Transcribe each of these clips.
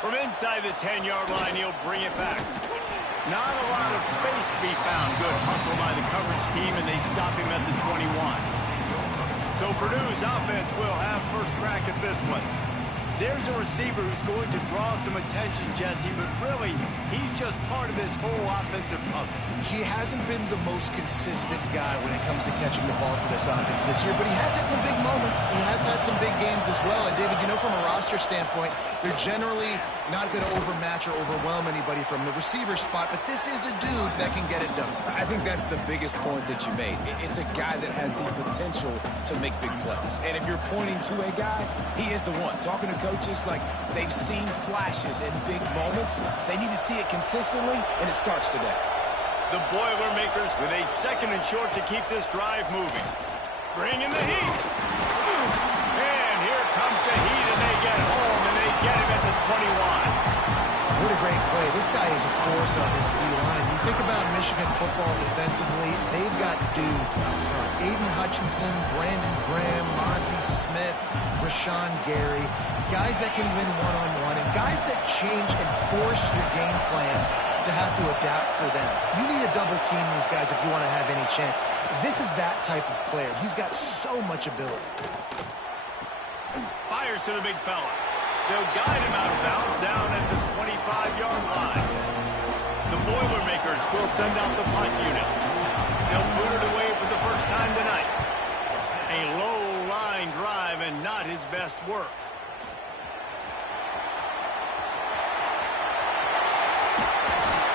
From inside the 10-yard line, he'll bring it back. Not a lot of space to be found. Good hustle by the coverage team, and they stop him at the 21. So Purdue's offense will have first crack at this one. There's a receiver who's going to draw some attention, Jesse, but really, he's just part of this whole offensive puzzle. He hasn't been the most consistent guy when it comes to catching the ball for this offense this year, but he has had some big moments. He has had some big games as well. And, David, you know, from a roster standpoint, they're generally not going to overmatch or overwhelm anybody from the receiver spot, but this is a dude that can get it done. I think that's the biggest point that you made. It's a guy that has the potential to make big plays. And if you're pointing to a guy, he is the one. Talking to coaches, like, they've seen flashes in big moments. They need to see it consistently, and it starts today. The Boilermakers with a 2nd and short to keep this drive moving. Bring in the heat. And here comes the heat, and they get home, and they get him at the 21. What a great play. This guy is a force on this D-line. You think about Michigan football defensively, they've got dudes out front. Aiden Hutchinson, Brandon Graham, Mozzie Smith, Rashawn Gary. Guys that can win one-on-one, and guys that change and force your game plan to have to adapt for them. You need to double-team these guys if you want to have any chance. This is that type of player. He's got so much ability. Fires to the big fella. They'll guide him out of bounds down at the 25-yard line. The Boilermakers will send out the punt unit. They'll put it away for the first time tonight. A low-line drive and not his best work.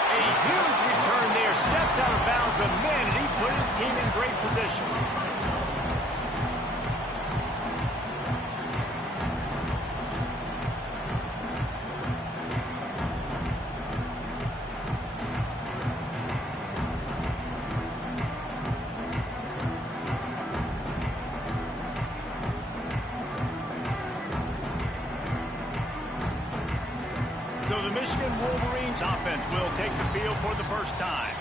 A huge return there. Steps out of bounds, but man, did he put his team in great position. So the Michigan Wolverines offense will take the field for the first time.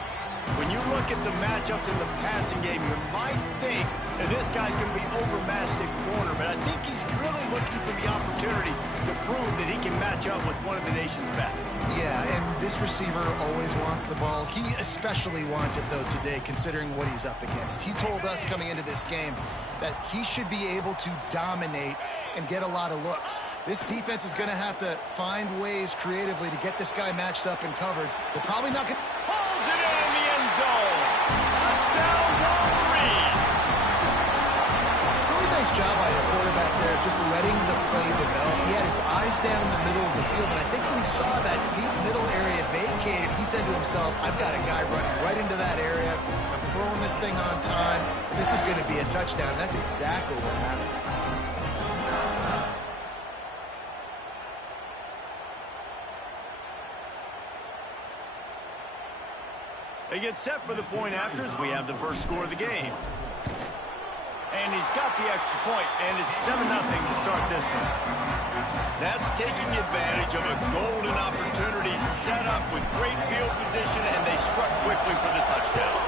When you look at the matchups in the passing game, you might think that this guy's going to be overmatched at corner, but I think he's really looking for the opportunity to prove that he can match up with one of the nation's best. Yeah, and this receiver always wants the ball. He especially wants it, though, today, considering what he's up against. He told us coming into this game that he should be able to dominate and get a lot of looks. This defense is going to have to find ways creatively to get this guy matched up and covered. They're probably not going to... Pulls it in the end zone. Touchdown, Wolverines. Really nice job by the quarterback there, just letting the play develop. He had his eyes down in the middle of the field, and I think when he saw that deep middle area vacated, he said to himself, I've got a guy running right into that area. I'm throwing this thing on time. This is going to be a touchdown. That's exactly what happened. They get set for the point after as we have the first score of the game. And he's got the extra point, and it's 7-0 to start this one. That's taking advantage of a golden opportunity set up with great field position, and they struck quickly for the touchdown.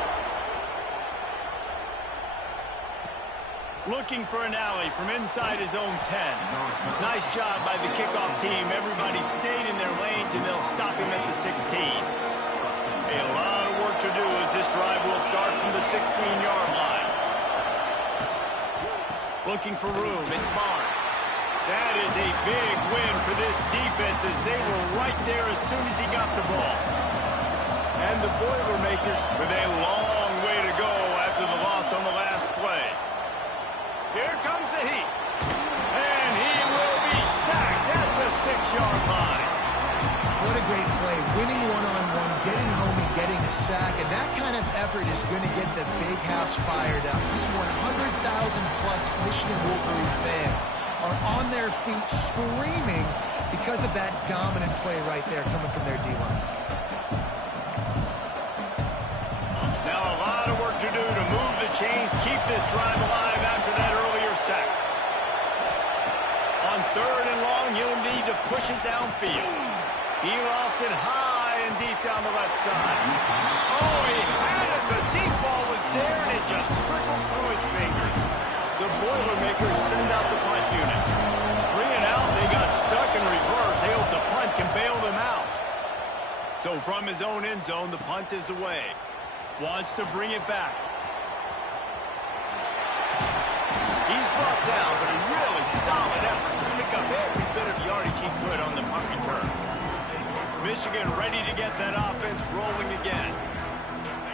Looking for an alley from inside his own 10. Nice job by the kickoff team. Everybody stayed in their lanes, and they'll stop him at the 16. A lot of work to do as this drive will start from the 16-yard line. Looking for room, it's Barnes. That is a big win for this defense as they were right there as soon as he got the ball. And the Boilermakers with a long way to go after the loss on the last play. Here comes the heat. And he will be sacked at the 6-yard line. What a great play. Winning one-on-one, getting home and getting a sack, and that kind of effort is going to get the big house fired up. These 100,000-plus Michigan Wolverine fans are on their feet screaming because of that dominant play right there coming from their D-line. Now a lot of work to do to move the chains, keep this drive alive after that earlier sack. On 3rd and long, he'll need to push it downfield. He lofts it high and deep down the left side. Oh, he had it. The deep ball was there, and it just trickled through his fingers. The Boilermakers send out the punt unit. 3 and out, they got stuck in reverse. They hope the punt And from his own end zone, the punt is away. Wants to bring it back. He's brought down, but a really solid effort to pick up every bit of yardage he could on the punt return. Michigan ready to get that offense rolling again.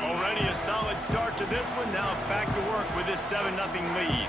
Already a solid start to this one. Now back to work with this 7-0 lead.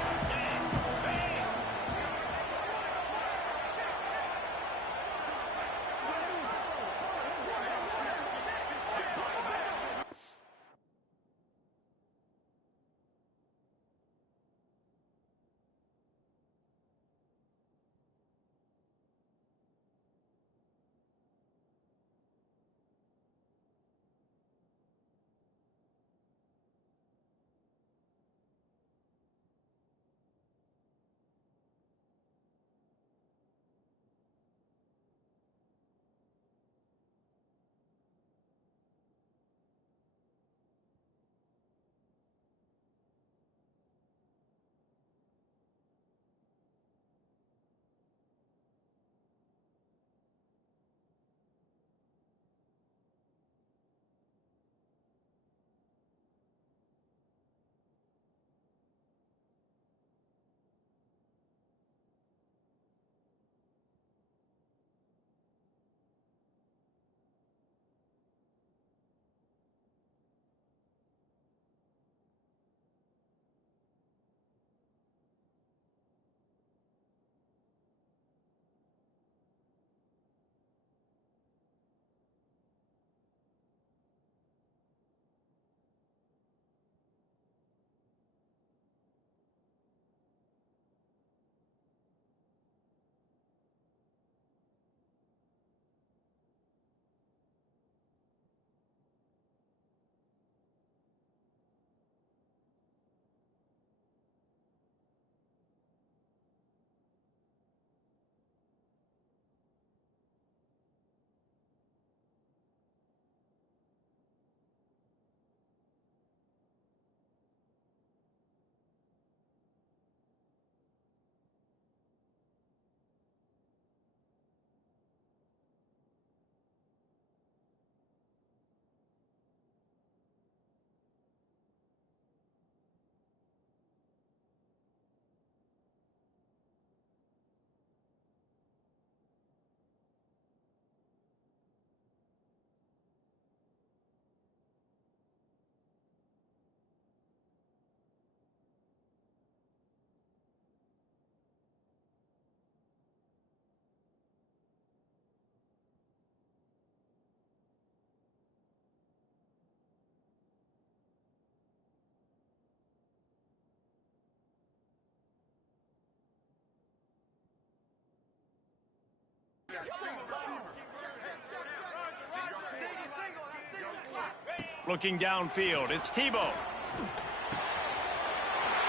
Looking downfield, it's Tebow.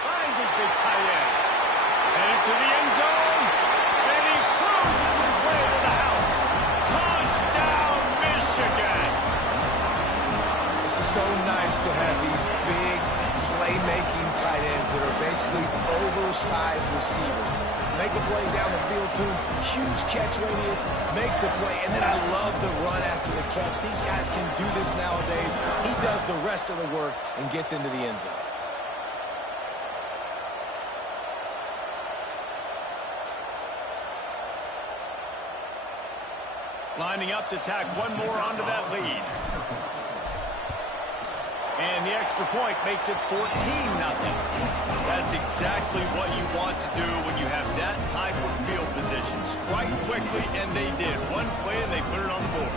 Finds his big tight end. Headed to the end zone. And he cruises his way to the house. Touchdown, Michigan. It's so nice to have these big playmaking tight ends that are basically oversized receivers. Make a play down the field to him, huge catch radius, makes the play, and then I love the run after the catch. These guys can do this nowadays. He does the rest of the work and gets into the end zone. Lining up to tack one more onto that lead. And the extra point makes it 14-0. That's exactly what you want to do when you have that type of field position. Strike quickly, and they did. One play, and they put it on the board.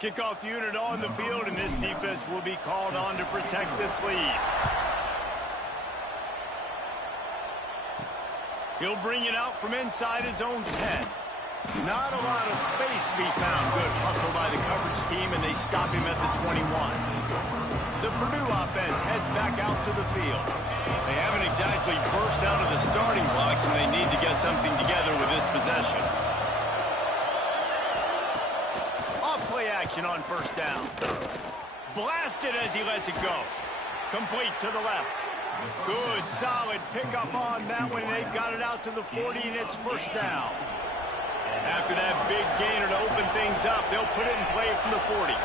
Kickoff unit on the field, and this defense will be called on to protect this lead. He'll bring it out from inside his own 10. Not a lot of space to be found. Good hustle by the coverage team, and they stop him at the 21. The Purdue offense heads back out to the field. They haven't exactly burst out of the starting blocks, and they need to get something together with this possession. Off-play action on first down. Blasted as he lets it go. Complete to the left. Good, solid pickup on that one. They've got it out to the 40, and it's first down. After that big gainer to open things up, they'll put it in play from the 40.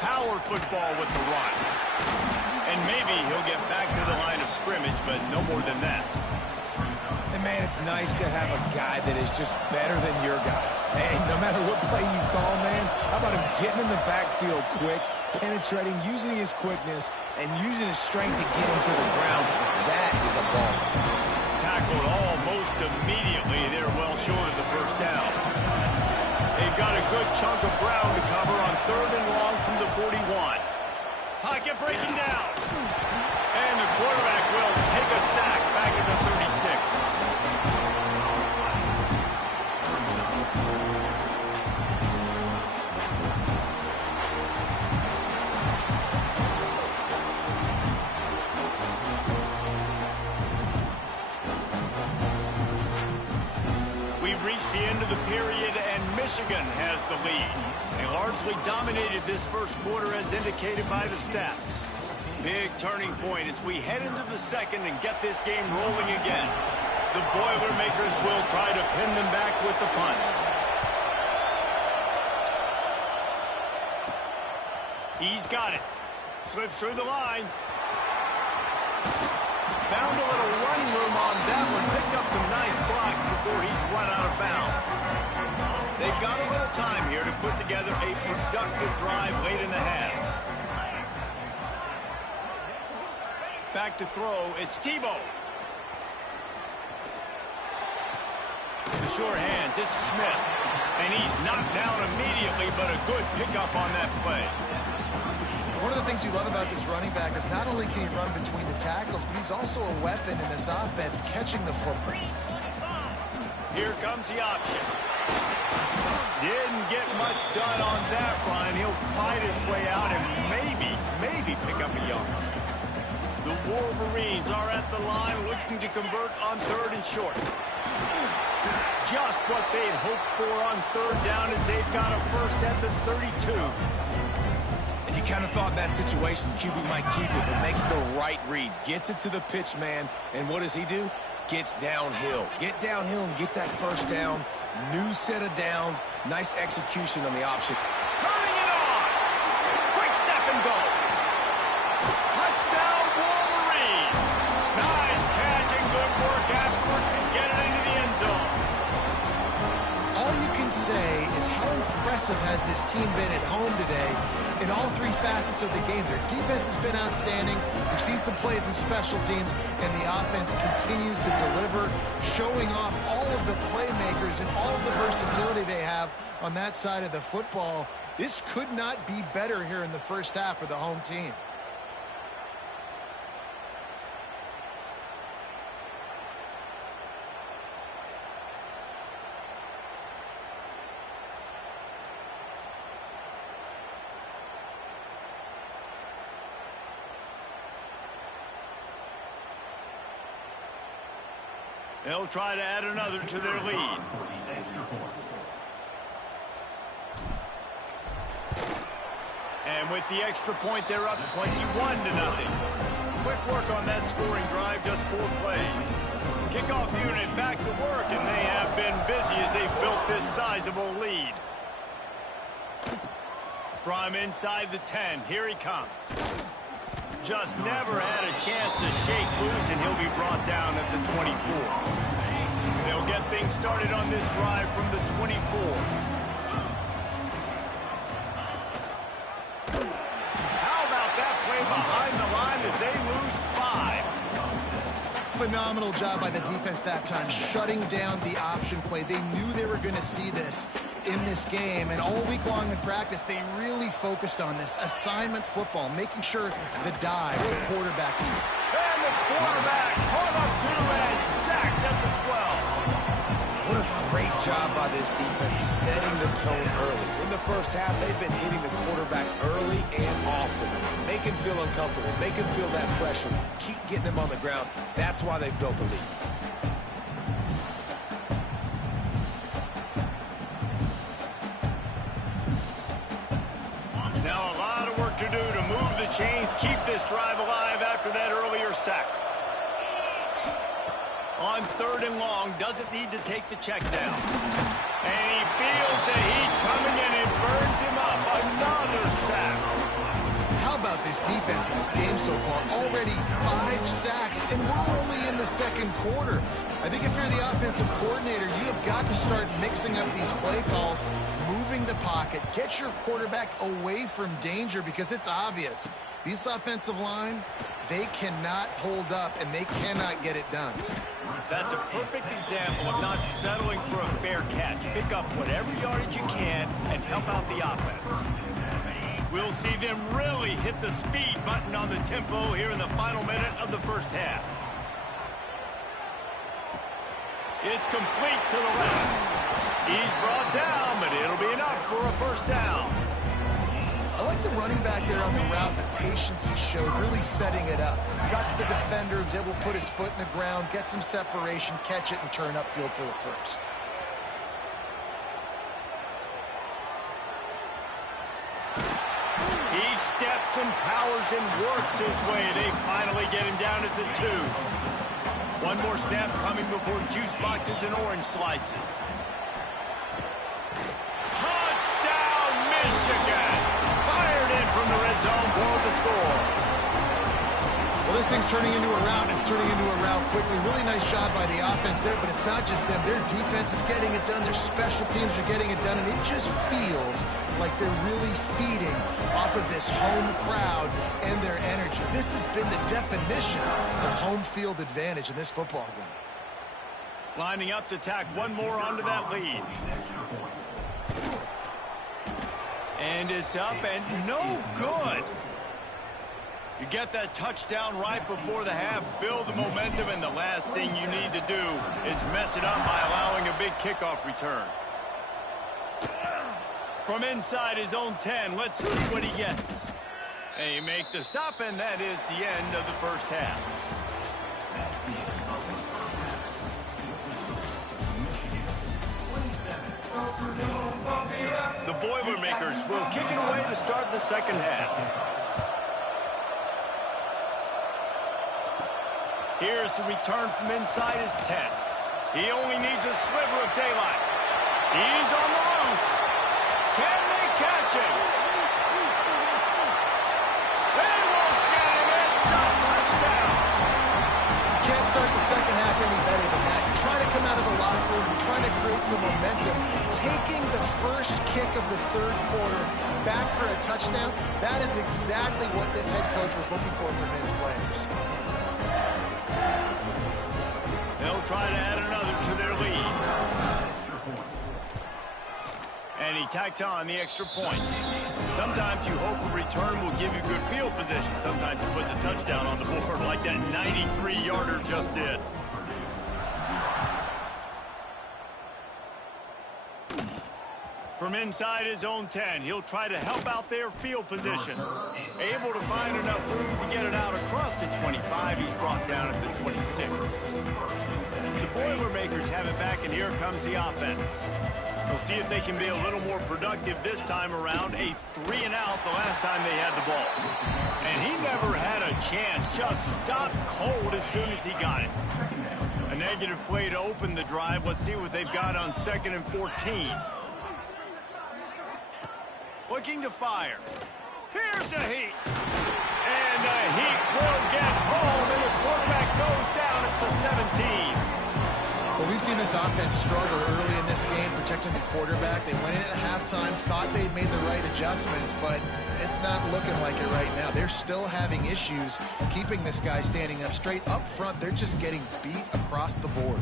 Power football with the run. And maybe he'll get back to the line of scrimmage, but no more than that. And, man, it's nice to have a guy that is just better than your guys. Hey, no matter what play you call, man, how about him getting in the backfield quick, penetrating, using his quickness, and using his strength to get him to the ground? That is a ball. Tackled almost immediately. They're well short of the first down. They've got a good chunk of ground to cover on 3rd and long from the 41. Pocket breaking down. And the quarterback will take a sack back at the 36. The end of the period, and Michigan has the lead. They largely dominated this first quarter as indicated by the stats. Big turning point as we head into the second and get this game rolling again. The Boilermakers will try to pin them back with the punt. He's got it. Slips through the line. Found a little running room on that one. Picked up some nice blocks before he's run out of bounds. They've got a little time here to put together a productive drive late in the half. Back to throw. It's Tebow. The short hands. It's Smith. And he's knocked down immediately, but a good pickup on that play. One of the things you love about this running back is not only can he run between the tackles, but he's also a weapon in this offense, catching the football. Here comes the option. Didn't get much done on that run. He'll fight his way out and maybe pick up a yard. The Wolverines are at the line looking to convert on 3rd and short. Just what they'd hoped for on 3rd down as they've got a first at the 32. And you kind of thought that situation, QB might keep it, but makes the right read. Gets it to the pitch man, and what does he do? Gets downhill. Get downhill and get that first down. New set of downs. Nice execution on the option. Turning it on. Quick step and go. Touchdown, Wolverine. Nice catch and good work afterwards to get it into the end zone. All you can say is how impressive has this team been at home today in all 3 facets of the game. Their defense has been outstanding. We've seen some plays in special teams, and the offense continues to deliver, showing off all of the playmakers and all of the versatility they have on that side of the football. This could not be better here in the first half for the home team. They'll try to add another to their lead. And with the extra point, they're up 21-0. Quick work on that scoring drive, just 4 plays. Kickoff unit back to work, and they have been busy as they've built this sizable lead. From inside the 10, here he comes. Just never had a chance to shake loose, and he'll be brought down at the 24. They'll get things started on this drive from the 24. How about that play behind the line as they lose 5? Phenomenal job by the defense that time, shutting down the option play. They knew they were going to see this in this game, and all week long in practice, they really focused on this assignment football, making sure the dive, the quarterback. And the the quarterback. Hung up two and sacked at the 12. What a great job by this defense setting the tone early. In the first half, they've been hitting the quarterback early and often. Make him feel uncomfortable. Make him feel that pressure. Keep getting him on the ground. That's why they've built a lead. Now a lot of work to do to move the chains, keep this drive alive after that earlier sack. On 3rd and long, doesn't need to take the check down. And he feels the heat coming in and burns him up. Another sack. How about this defense in this game so far? Already 5 sacks, and we're only in the 2nd quarter. I think if you're the offensive coordinator, you have got to start mixing up these play calls, moving the pocket, get your quarterback away from danger, because it's obvious. These offensive line, they cannot hold up, and they cannot get it done. That's a perfect example of not settling for a fair catch. Pick up whatever yardage you can and help out the offense. We'll see them really hit the speed button on the tempo here in the final minute of the first half. It's complete to the left. He's brought down, but it'll be enough for a first down. I like the running back there on the route, the patience he showed, really setting it up. Got to the defender, was able to put his foot in the ground, get some separation, catch it, and turn upfield for the first. He steps and powers and works his way. They finally get him down at the 2. One more snap coming before juice boxes and orange slices. Touchdown, Michigan! Fired in from the red zone for the score. Well, this thing's turning into a rout, and it's turning into a rout quickly. Really nice job by the offense there, but it's not just them. Their defense is getting it done. Their special teams are getting it done, and it just feels like they're really feeding off of this home crowd and their energy. This has been the definition of home field advantage in this football game. Lining up to tack one more onto that lead. And it's up and no good. You get that touchdown right before the half, build the momentum, and the last thing you need to do is mess it up by allowing a big kickoff return. From inside his own 10, let's see what he gets. They make the stop, and that is the end of the first half. The Boilermakers will kick it away to start the second half. Here's the return from inside his 10. He only needs a sliver of daylight. He's on the loose. Can they catch him? They won't get him. It's a touchdown. You can't start the second half any better than that. You're trying to come out of the locker room. You're trying to create some momentum. Taking the first kick of the 3rd quarter back for a touchdown, that is exactly what this head coach was looking for from his players. They'll try to add another to their lead. And he tacks on the extra point. Sometimes you hope a return will give you good field position. Sometimes it puts a touchdown on the board like that 93-yarder just did. From inside his own 10, he'll try to help out their field position. Able to find enough room to get it out across the 25. He's brought down at the 26. The Boilermakers have it back, and here comes the offense. We'll see if they can be a little more productive this time around. A 3-and-out the last time they had the ball. And he never had a chance. Just stopped cold as soon as he got it. A negative play to open the drive. Let's see what they've got on 2nd and 14. Looking to fire. Here's the heat. And the heat will get home, and the quarterback goes down at the 17. Well, we've seen this offense struggle early in this game, protecting the quarterback. They went in at halftime, thought they'd made the right adjustments, but it's not looking like it right now. They're still having issues keeping this guy standing up straight. Up front, they're just getting beat across the board.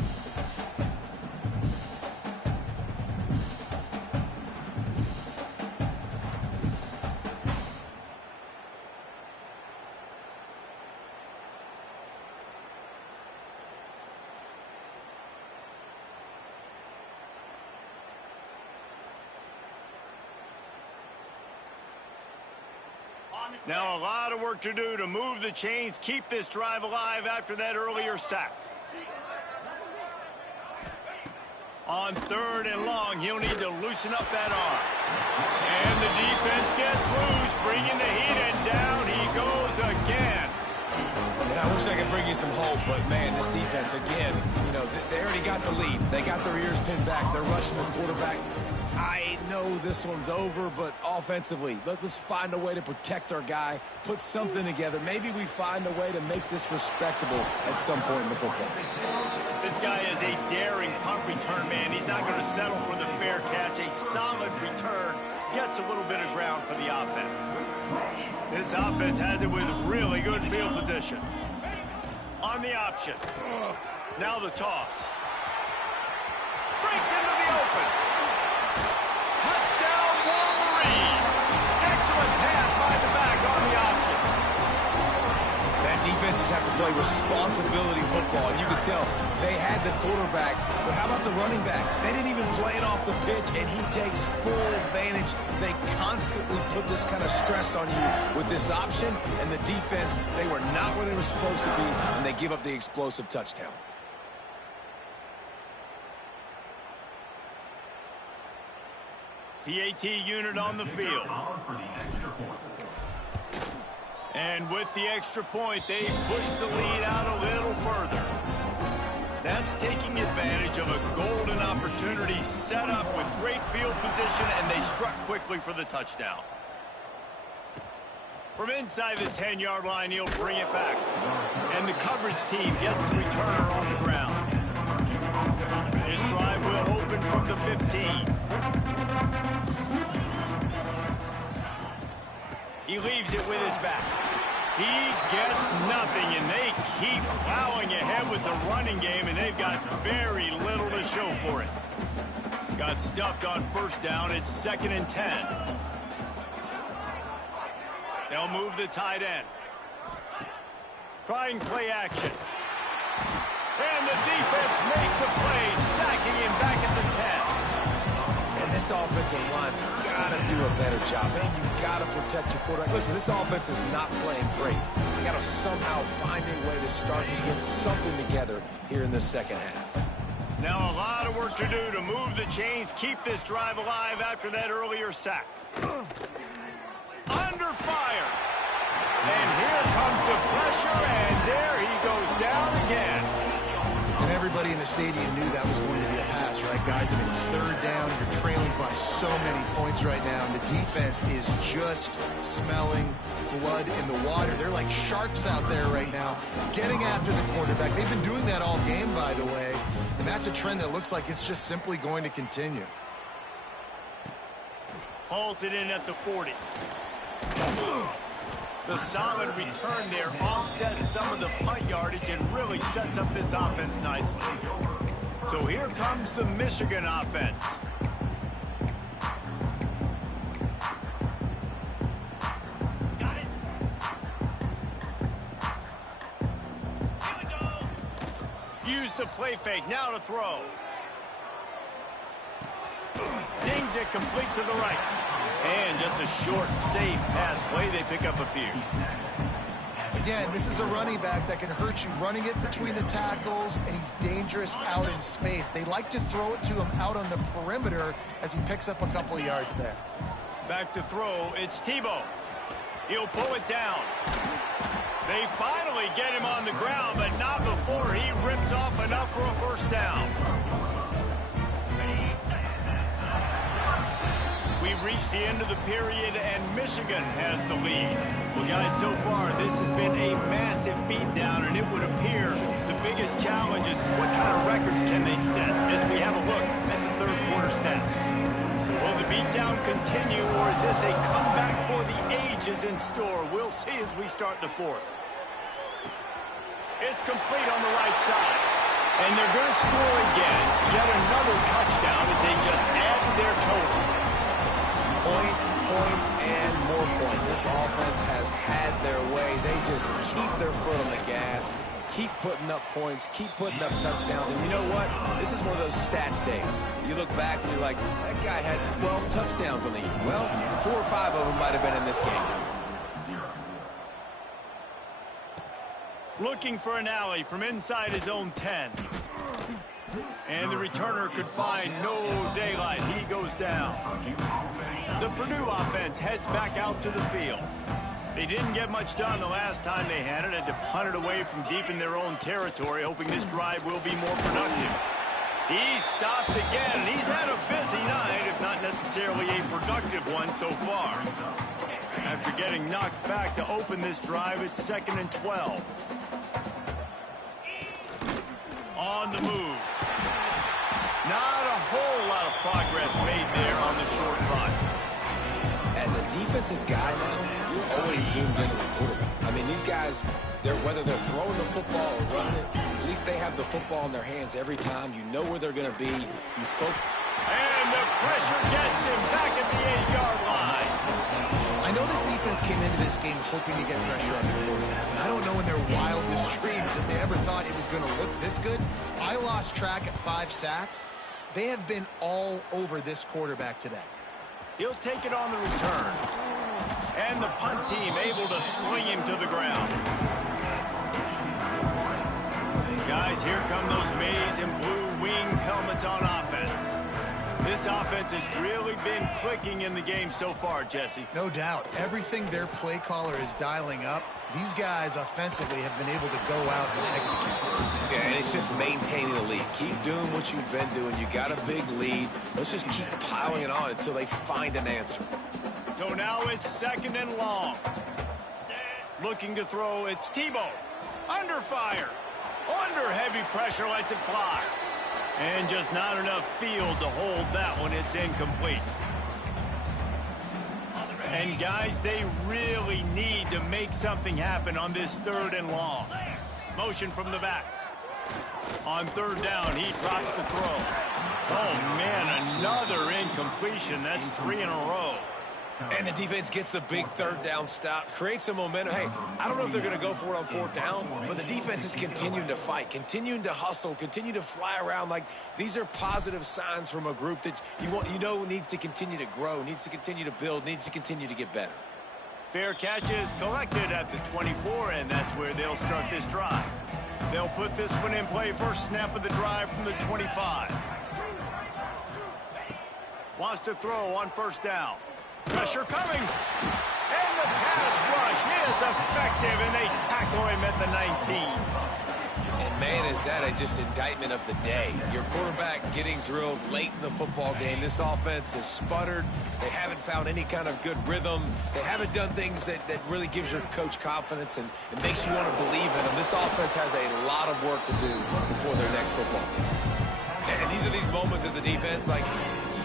Now a lot of work to do to move the chains, keep this drive alive after that earlier sack. On 3rd and long, he'll need to loosen up that arm. And the defense gets loose, bringing the heat, and down he goes again. And I wish I could bring you some hope, but, man, this defense, again, you know, they already got the lead. They got their ears pinned back. They're rushing the quarterback. I know this one's over, but offensively, let's find a way to protect our guy, put something together. Maybe we find a way to make this respectable at some point in the football. This guy is a daring punt return man. He's not going to settle for the fair catch. A solid return gets a little bit of ground for the offense. This offense has it with really good field position. On the option. Now the toss. Breaks into the open. Touchdown, Wolverine. Excellent pass by the back on the option. That defenses have to play responsibility football, and you can tell they had the quarterback, but how about the running back? They didn't even play it off the pitch, and he takes full advantage. They constantly put this kind of stress on you with this option, and the defense, they were not where they were supposed to be, and they give up the explosive touchdown. PAT unit on the field. And with the extra point, they push the lead out a little further. That's taking advantage of a golden opportunity set up with great field position, and they struck quickly for the touchdown. From inside the 10-yard line, he'll bring it back. And the coverage team gets the returner on the ground. His drive will open from the 15. He leaves it with his back. He gets nothing, and they keep plowing ahead with the running game, and they've got very little to show for it. Got stuffed on 1st down. It's 2nd and 10. They'll move the tight end. Trying play action. And the defense makes a play, sacking him back at the 10. And this offensive line's got to do a better job. Man, you've got to protect your quarterback. Listen, this offense is not playing great. They got to somehow find a way to start to get something together here in the 2nd half. Now a lot of work to do to move the chains, keep this drive alive after that earlier sack. Under fire. And here comes the pressure, and there he goes down again. And everybody in the stadium knew that was going to be a pass, right, guys? I mean, it's 3rd down. You're trailing by so many points right now, and the defense is just smelling blood in the water. They're like sharks out there right now, getting after the quarterback. They've been doing that all game, by the way, and that's a trend that looks like it's just simply going to continue. Hauls it in at the 40. The solid return there offsets some of the punt yardage and really sets up this offense nicely. So here comes the Michigan offense. Use the play fake, now to throw. Zings it complete to the right. And just a short, safe pass play. They pick up a few. Again, this is a running back that can hurt you, running it between the tackles, and he's dangerous out in space. They like to throw it to him out on the perimeter as he picks up a couple of yards there. Back to throw, it's Tebow. He'll pull it down. They finally get him on the ground, but not before he rips off enough for a 1st down. We've reached the end of the period, and Michigan has the lead. Well, guys, so far, this has been a massive beatdown, and it would appear the biggest challenge is what kind of records can they set as we have a look at the 3rd quarter stats. So will the beatdown continue, or is this a comeback for the ages in store? We'll see as we start the 4th. It's complete on the right side. And they're going to score again. Yet another touchdown as they just add to their total. Points, points, and more points. This offense has had their way. They just keep their foot on the gas, keep putting up points, keep putting up touchdowns. And you know what? This is one of those stats days. You look back and you're like, that guy had 12 touchdowns on the year. Well, 4 or 5 of them might have been in this game. Looking for an alley from inside his own 10. And the returner could find no daylight. He goes down. The Purdue offense heads back out to the field. They didn't get much done the last time they had it. Had to punt it away from deep in their own territory, hoping this drive will be more productive. He stopped again, and he's had a busy night, if not necessarily a productive one so far. After getting knocked back to open this drive, it's 2nd and 12. On the move. Not a whole lot of progress made there on the short run. As a defensive guy now, you're always zoomed into the quarterback. I mean, these guys, whether they're throwing the football or running it, at least they have the football in their hands every time. You know where they're going to be. You focus. And the pressure gets him back at the 8-yard line. I know this defense came into this game hoping to get pressure on the quarterback. And I don't know in their wildest dreams if they ever thought it was going to look this good. I lost track at 5 sacks. They have been all over this quarterback today. He'll take it on the return. And the punt team able to sling him to the ground. Guys, here come those maize and blue wing helmets on offense. This offense has really been clicking in the game so far, Jesse. No doubt. Everything their play caller is dialing up, these guys offensively have been able to go out and execute. Yeah, and it's just maintaining the lead. Keep doing what you've been doing. You got a big lead. Let's just keep piling it on until they find an answer. So now it's 2nd and long. Looking to throw, it's Tebow. Under fire. Under heavy pressure, lets it fly. And just not enough field to hold that one. It's incomplete. And guys, they really need to make something happen on this 3rd and long. Motion from the back. On 3rd down, he drops the throw. Oh, man, another incompletion. That's 3 in a row. And the defense gets the big 3rd down stop, creates some momentum. Hey, I don't know if they're going to go for it on 4th down, but the defense is continuing to fight, continuing to hustle, continue to fly around. Like, these are positive signs from a group that you know needs to continue to grow, needs to continue to build, needs to continue to get better. Fair catch is collected at the 24, and that's where they'll start this drive. They'll put this one in play first snap of the drive from the 25. Wants to throw on 1st down. Pressure coming. And the pass rush is effective, and they tackle him at the 19. And, man, is that just indictment of the day. Your quarterback getting drilled late in the football game. This offense has sputtered. They haven't found any kind of good rhythm. They haven't done things that really gives your coach confidence and it makes you want to believe in them. This offense has a lot of work to do before their next football game. And these are these moments as a defense, like,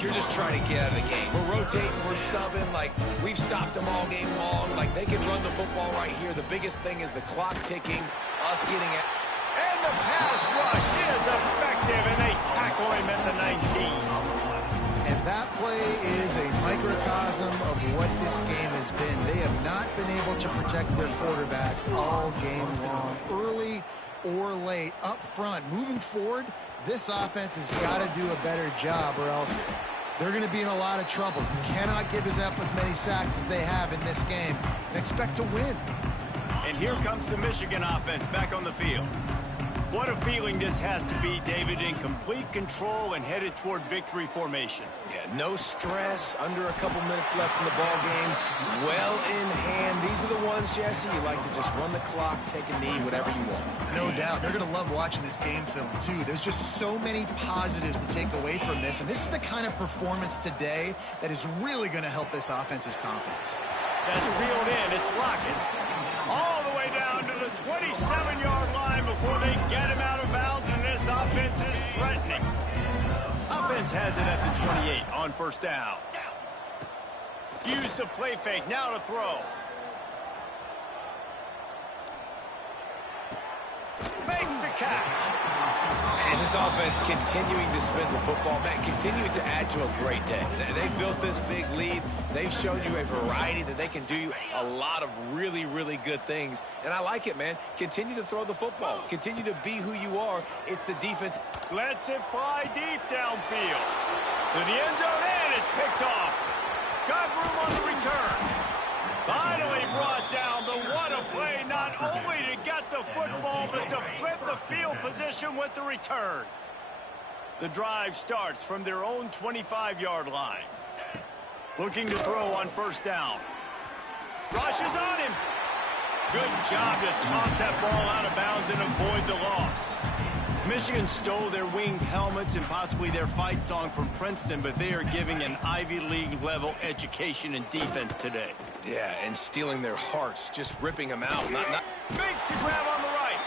you're just trying to get out of the game. We're rotating, we're subbing, like, we've stopped them all game long. Like, they can run the football right here. The biggest thing is the clock ticking, us getting it. And the pass rush is effective, and they tackle him at the 19. And that play is a microcosm of what this game has been. They have not been able to protect their quarterback all game long, early or late, up front. Moving forward, this offense has got to do a better job, or else they're going to be in a lot of trouble. You cannot give up as many sacks as they have in this game and expect to win. And here comes the Michigan offense back on the field. What a feeling this has to be, David, in complete control and headed toward victory formation. Yeah, no stress, under a couple minutes left in the ball game, well in hand. These are the ones, Jesse, you like to just run the clock, take a knee, whatever you want. No doubt. They're going to love watching this game film, too. There's just so many positives to take away from this, and this is the kind of performance today that is really going to help this offense's confidence. That's reeled in. It's locking. All the way down to the 27-yard line before they get him out of bounds, and this offense is threatening. Offense has it at the 28 on 1st down. Use the play fake. Now to throw. Makes the catch. And this offense continuing to spin the football, man, continuing to add to a great day. They built this big lead. They've shown you a variety that they can do a lot of really, really good things. And I like it, man. Continue to throw the football. Continue to be who you are. It's the defense. Lets it fly deep downfield. To the end zone, and it's picked off. Got room on the return. Finally brought down, but what a play, not only to get the football, but to flip the field position with the return. The drive starts from their own 25-yard line. Looking to throw on first down. Rushes on him. Good job to toss that ball out of bounds and avoid the loss. Michigan stole their winged helmets and possibly their fight song from Princeton, but they are giving an Ivy League level education and defense today. Yeah, and stealing their hearts, just ripping them out. Makes the grab on the right.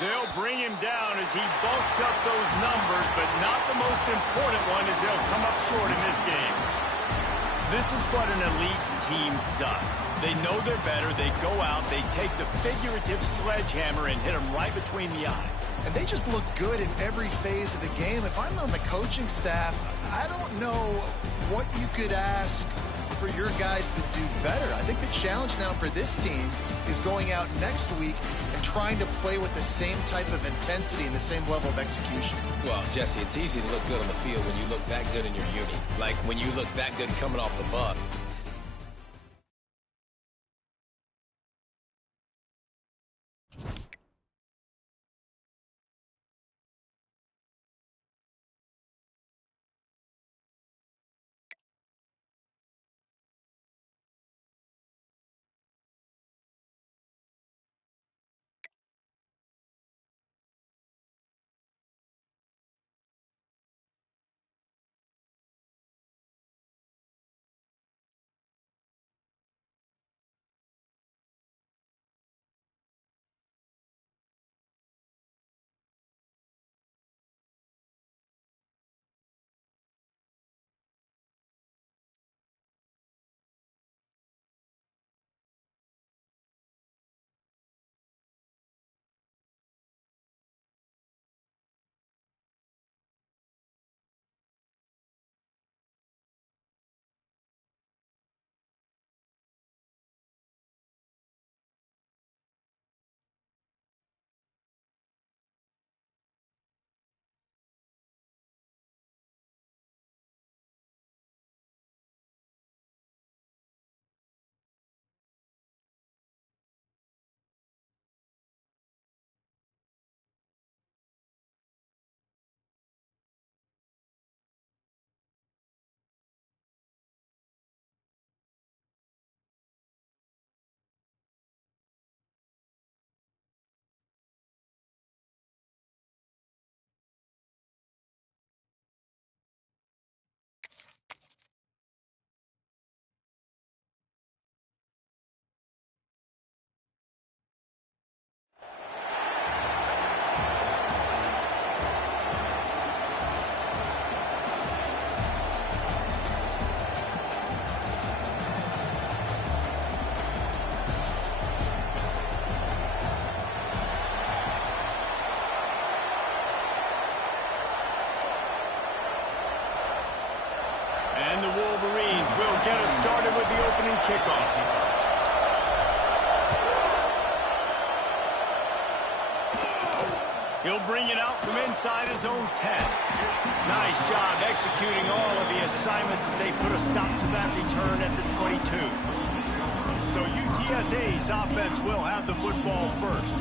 They'll bring him down as he bulks up those numbers, but not the most important one as they'll come up short in this game. This is what an elite team does. They know they're better. They go out. They take the figurative sledgehammer and hit them right between the eyes. And they just look good in every phase of the game. If I'm on the coaching staff, I don't know what you could ask for your guys to do better. I think the challenge now for this team is going out next week and trying to play with the same type of intensity and the same level of execution. Well, Jesse, it's easy to look good on the field when you look that good in your uni. Like when you look that good coming off the bus. And the Wolverines will get us started with the opening kickoff. He'll bring it out from inside his own 10. Nice job executing all of the assignments as they put a stop to that return at the 22. So UTSA's offense will have the football first.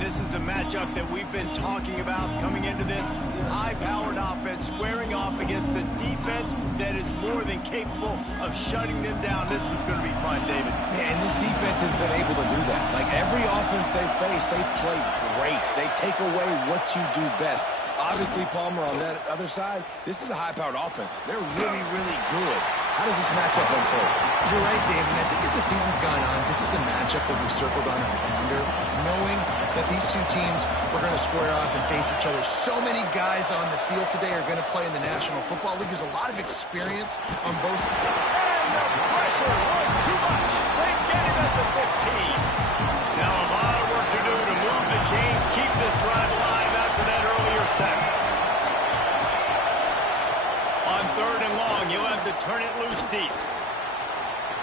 This is a matchup that we've been talking about coming into this. High-powered offense squaring off against a defense that is more than capable of shutting them down. This one's going to be fun, David. Yeah, and this defense has been able to do that. Like every offense they face, they play great. They take away what you do best. Obviously, Palmer, on that other side, this is a high-powered offense. They're really, really good. How does this matchup unfold? You're right, David. I think as the season's gone on, this is a matchup that we've circled on our calendar, knowing that these two teams are going to square off and face each other. So many guys on the field today are going to play in the National Football League. There's a lot of experience on both. And the pressure was too much. They get him at the 15. Now a lot of work to do to move the chains, keep this drive alive after that earlier set. On third and long, you'll have to turn it loose deep.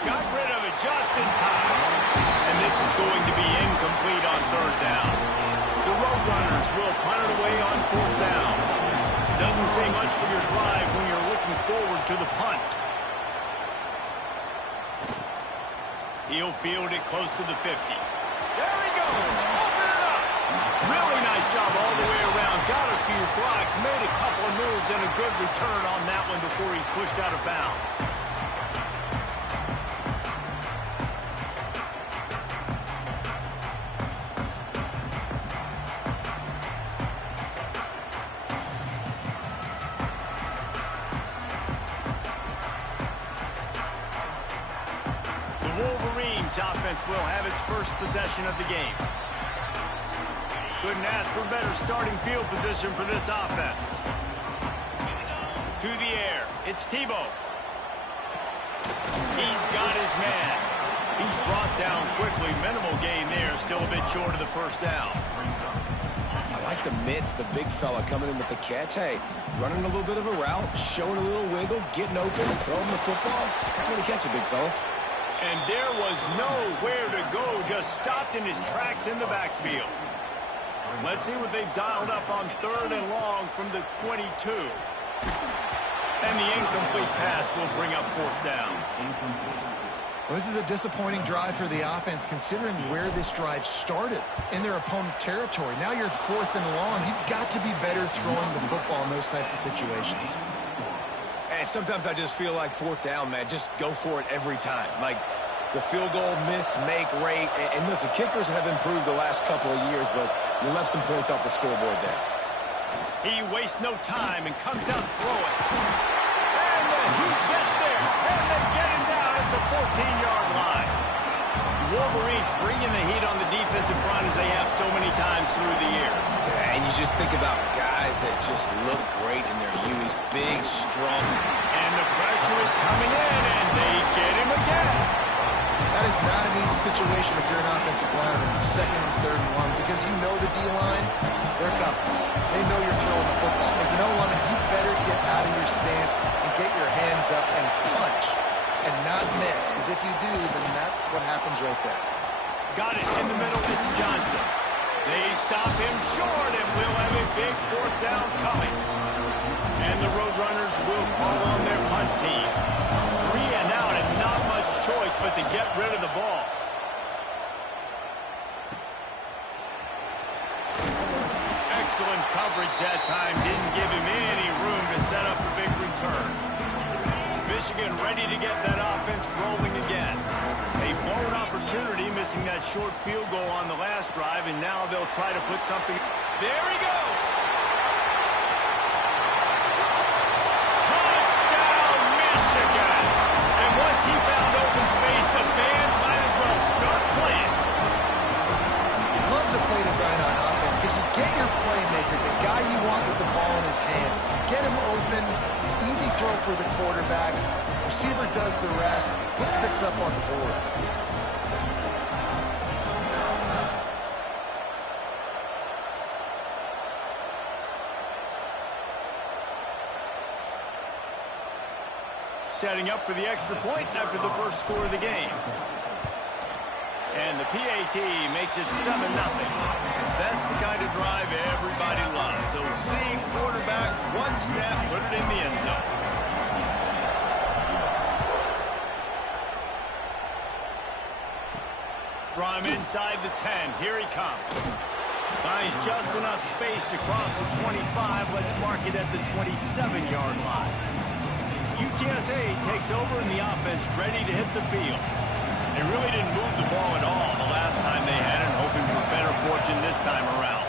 Got rid of it just in time. And this is going to be incomplete on third down. The Roadrunners will punt it away on fourth down. Doesn't say much for your drive when you're looking forward to the punt. He'll field it close to the 50. There he goes. Open it up. Really nice job all the way around. Got a few blocks, made a couple of moves, and a good return on that one before he's pushed out of bounds. Offense will have its first possession of the game. Couldn't ask for better starting field position for this offense. To the air, it's Tebow. He's got his man. He's brought down quickly. Minimal gain there, still a bit short of the first down. I like the mitts, the big fella coming in with the catch. Hey, running a little bit of a route, showing a little wiggle, getting open, throwing the football. That's when he catches it, big fella. And there was nowhere to go, just stopped in his tracks in the backfield. Let's see what they've dialed up on 3rd and long from the 22. And the incomplete pass will bring up 4th down. Well, this is a disappointing drive for the offense, considering where this drive started, in their opponent territory. Now you're at 4th and long. You've got to be better throwing the football in those types of situations. And sometimes I just feel like 4th down, man, just go for it every time. Like the field goal miss, make rate. And listen, kickers have improved the last couple of years, but you left some points off the scoreboard there. He wastes no time and comes out to throw it. And the Heat gets there. And they get him down at the 14-yard line. Wolverines bringing the heat on the defensive front as they have so many times through the years. Yeah, and you just think about guys that just look great in their youth, big, strong. And the pressure is coming in, and they get him again. That is not an easy situation if you're an offensive lineman, 2nd and 3rd and long, because you know the D-line, they're coming. They know you're throwing the football. As an O-lineman, you better get out of your stance and get your hands up and punch and not miss, because if you do, then that's what happens right there. Got it in the middle. It's Johnson. They stop him short, and we'll have a big 4th down coming. And the Roadrunners will call on their punt team. 3 and out, and not much choice but to get rid of the ball. Excellent coverage that time. Didn't give him any room to set up a big return. Michigan ready to get that offense rolling again. A blown opportunity, missing that short field goal on the last drive, and now they'll try to put something. There he goes! Touchdown, Michigan! And once he found open space, the band might as well start playing. Love the play design on offense, because you get your playmaker, the guy you want with the ball in his hands. You get him open, easy throw for the quarterback. Receiver does the rest. Put 6 up on the board. Setting up for the extra point after the first score of the game. And the PAT makes it 7-0. That's the kind of drive everybody loves. So see quarterback, one snap, put it in the end zone. From inside the 10, here he comes. Finds just enough space to cross the 25. Let's mark it at the 27-yard line. UTSA takes over in the offense, ready to hit the field. They really didn't move the ball at all the last time they had it, hoping for better fortune this time around.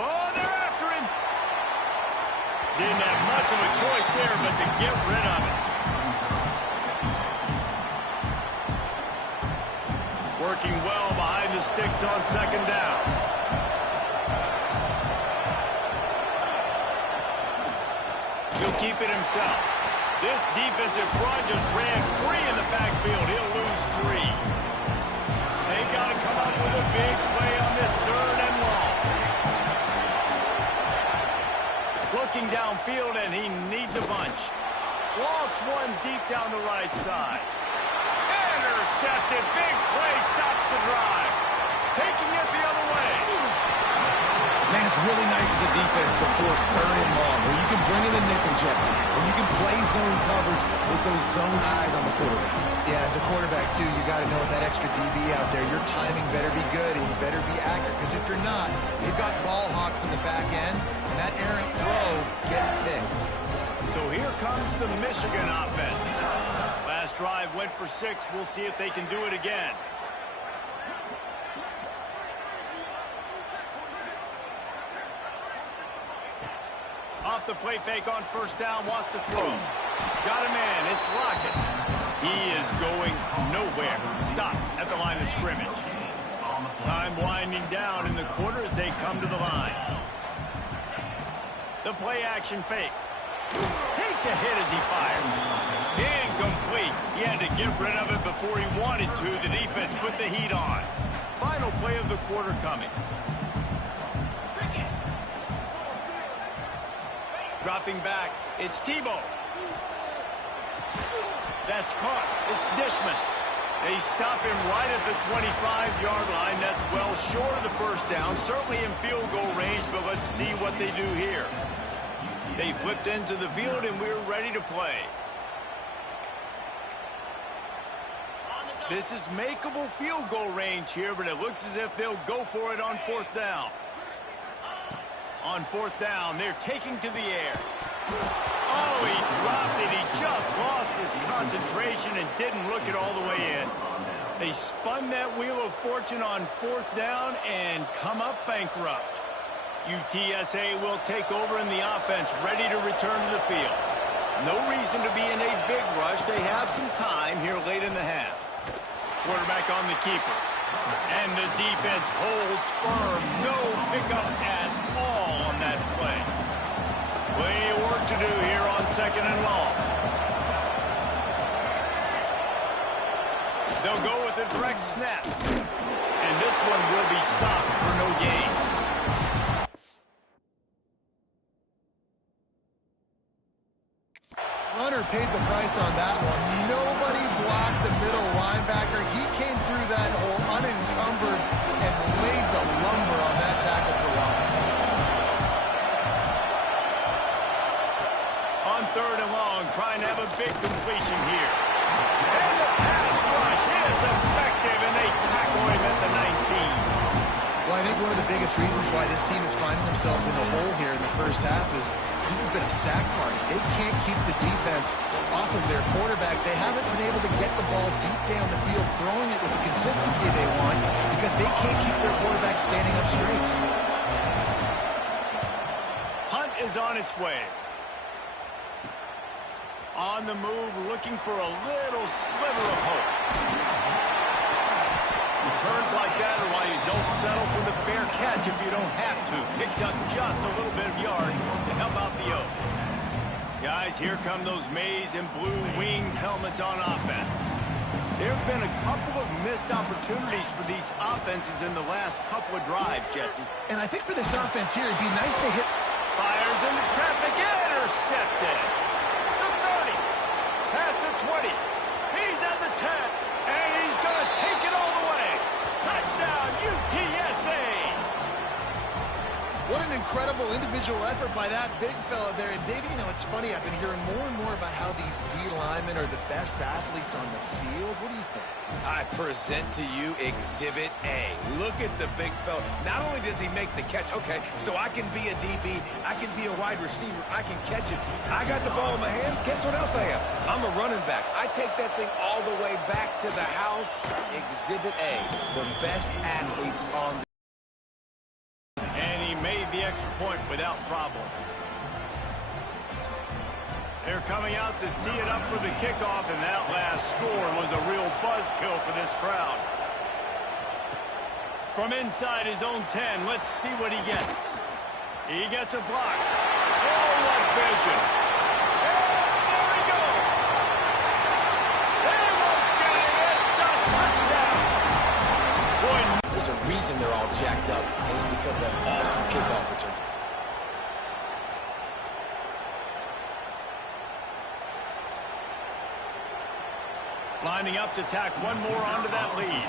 Oh, they're after him! Didn't have much of a choice there, but to get rid of it. Working well behind the sticks on 2nd down. He'll keep it himself. This defensive front just ran free in the backfield. He'll lose 3. They've got to come up with a big play on this 3rd and long. Looking downfield, and he needs a bunch. Lost 1 deep down the right side. Intercepted. Big play stops the drive. Taking it the other way. Man, It's really nice as a defense to force 3rd and long, where you can bring in the nickel, Jesse, and you can play zone coverage with those zone eyes on the quarterback. Yeah, as a quarterback, too, you got to know with that extra DB out there, your timing better be good and you better be accurate, because if you're not, you've got ball hawks in the back end, and that errant throw gets picked. So here comes the Michigan offense. Last drive went for 6. We'll see if they can do it again. Off the play fake on 1st down, wants to throw. Got a man, it's Lockett. He is going nowhere. Stop at the line of scrimmage. Time winding down in the quarter as they come to the line. The play action fake. Takes a hit as he fires. Incomplete. He had to get rid of it before he wanted to. The defense put the heat on. Final play of the quarter coming. Dropping back, it's Tebow. That's caught. It's Dishman. They stop him right at the 25-yard line. That's well short of the 1st down. Certainly in field goal range, but let's see what they do here. They flipped into the field, and we're ready to play. This is makeable field goal range here, but it looks as if they'll go for it on 4th down. On 4th down, they're taking to the air. Oh, he dropped it. He just lost his concentration and didn't look it all the way in. They spun that wheel of fortune on 4th down and come up bankrupt. UTSA will take over in the offense, ready to return to the field. No reason to be in a big rush. They have some time here late in the half. Quarterback on the keeper. And the defense holds firm. No pickup at all on that play. Plenty of work to do here on 2nd and long. They'll go with a direct snap. And this one will be stopped for no gain. Runner paid the price on that one. Nobody blocked the middle linebacker. He came through that hole unencumbered and laid the lumber on that tackle for loss. On 3rd and long, trying to have a big completion here. And the pass rush is effective, and they tackle him at the 19. Well, I think one of the biggest reasons why this team is finding themselves in the hole here in the 1st half is this has been a sack party. They can't keep the defense off of their quarterback. They haven't been able to get the ball deep down the field, throwing it with the consistency they want because they can't keep their quarterback standing up straight. Hunt is on its way. On the move, looking for a little sliver of hope. Returns like that are why you don't settle for the fair catch if you don't have to. Picks up just a little bit of yards to help out the Oak. Guys, here come those maize and blue winged helmets on offense. There have been a couple of missed opportunities for these offenses in the last couple of drives, Jesse. And I think for this offense here, it'd be nice to hit. Fires into traffic, intercepted. The 30, past the 20. He's at the 10, and he's going to take it all the way. Touchdown, UTSA. What an incredible individual effort by that big fella there. And, Dave, you know, it's funny. I've been hearing more and more about how these D linemen are the best athletes on the field. What do you think? I present to you Exhibit A. Look at the big fella. Not only does he make the catch, okay, so I can be a DB, I can be a wide receiver, I can catch it. I got the ball in my hands. Guess what else I am? I'm a running back. I take that thing all the way back to the house. Exhibit A, the best athletes on the made the extra point without problem. They're coming out to tee it up for the kickoff, and that last score was a real buzzkill for this crowd. From inside his own 10, let's see what he gets. He gets a block. Oh, what vision. And there he goes. They won't get it. It's a touchdown. Boy, there's a reason they're all jacked up, and it's because of that awesome kickoff return. Lining up to tack one more onto that lead.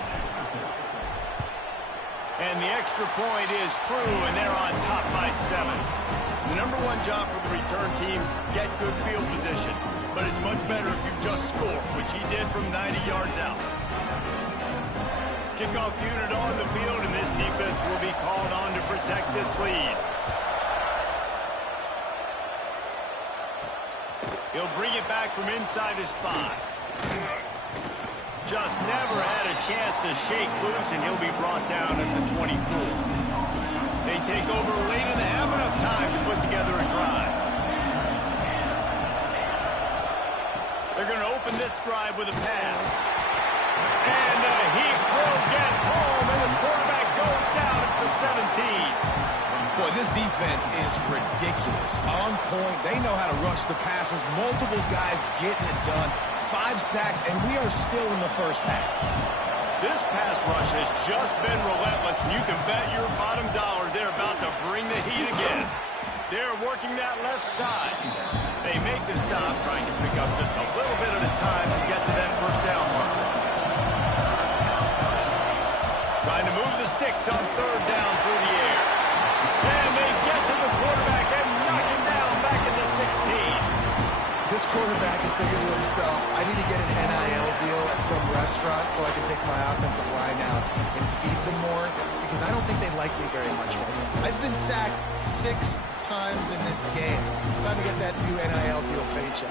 And the extra point is true, and they're on top by 7. The number one job for the return team, get good field position. But it's much better if you just score, which he did from 90 yards out. Kickoff unit on the field, and this defense will be called on to protect this lead. He'll bring it back from inside his 5. Just never had a chance to shake loose, and he'll be brought down at the 24. They take over late and have enough time to put together a drive. They're going to open this drive with a pass. And he will get home, and the quarterback goes down at the 17. Boy, this defense is ridiculous. On point. They know how to rush the passers. Multiple guys getting it done. 5 sacks, and we are still in the first half. This pass rush has just been relentless, and you can bet your bottom dollar they're about to bring the heat again. They're working that left side. They make the stop, trying to pick up just a little bit at a time to get to that first down mark. Trying to move the sticks on 3rd down through the air. And they get to the quarterback and knock him down back at the 16. This quarterback is thinking to himself, I need to get an NIL deal at some restaurant so I can take my offensive line out and feed them more, because I don't think they like me very much right now. I've been sacked 6 times in this game. It's time to get that new NIL deal paycheck.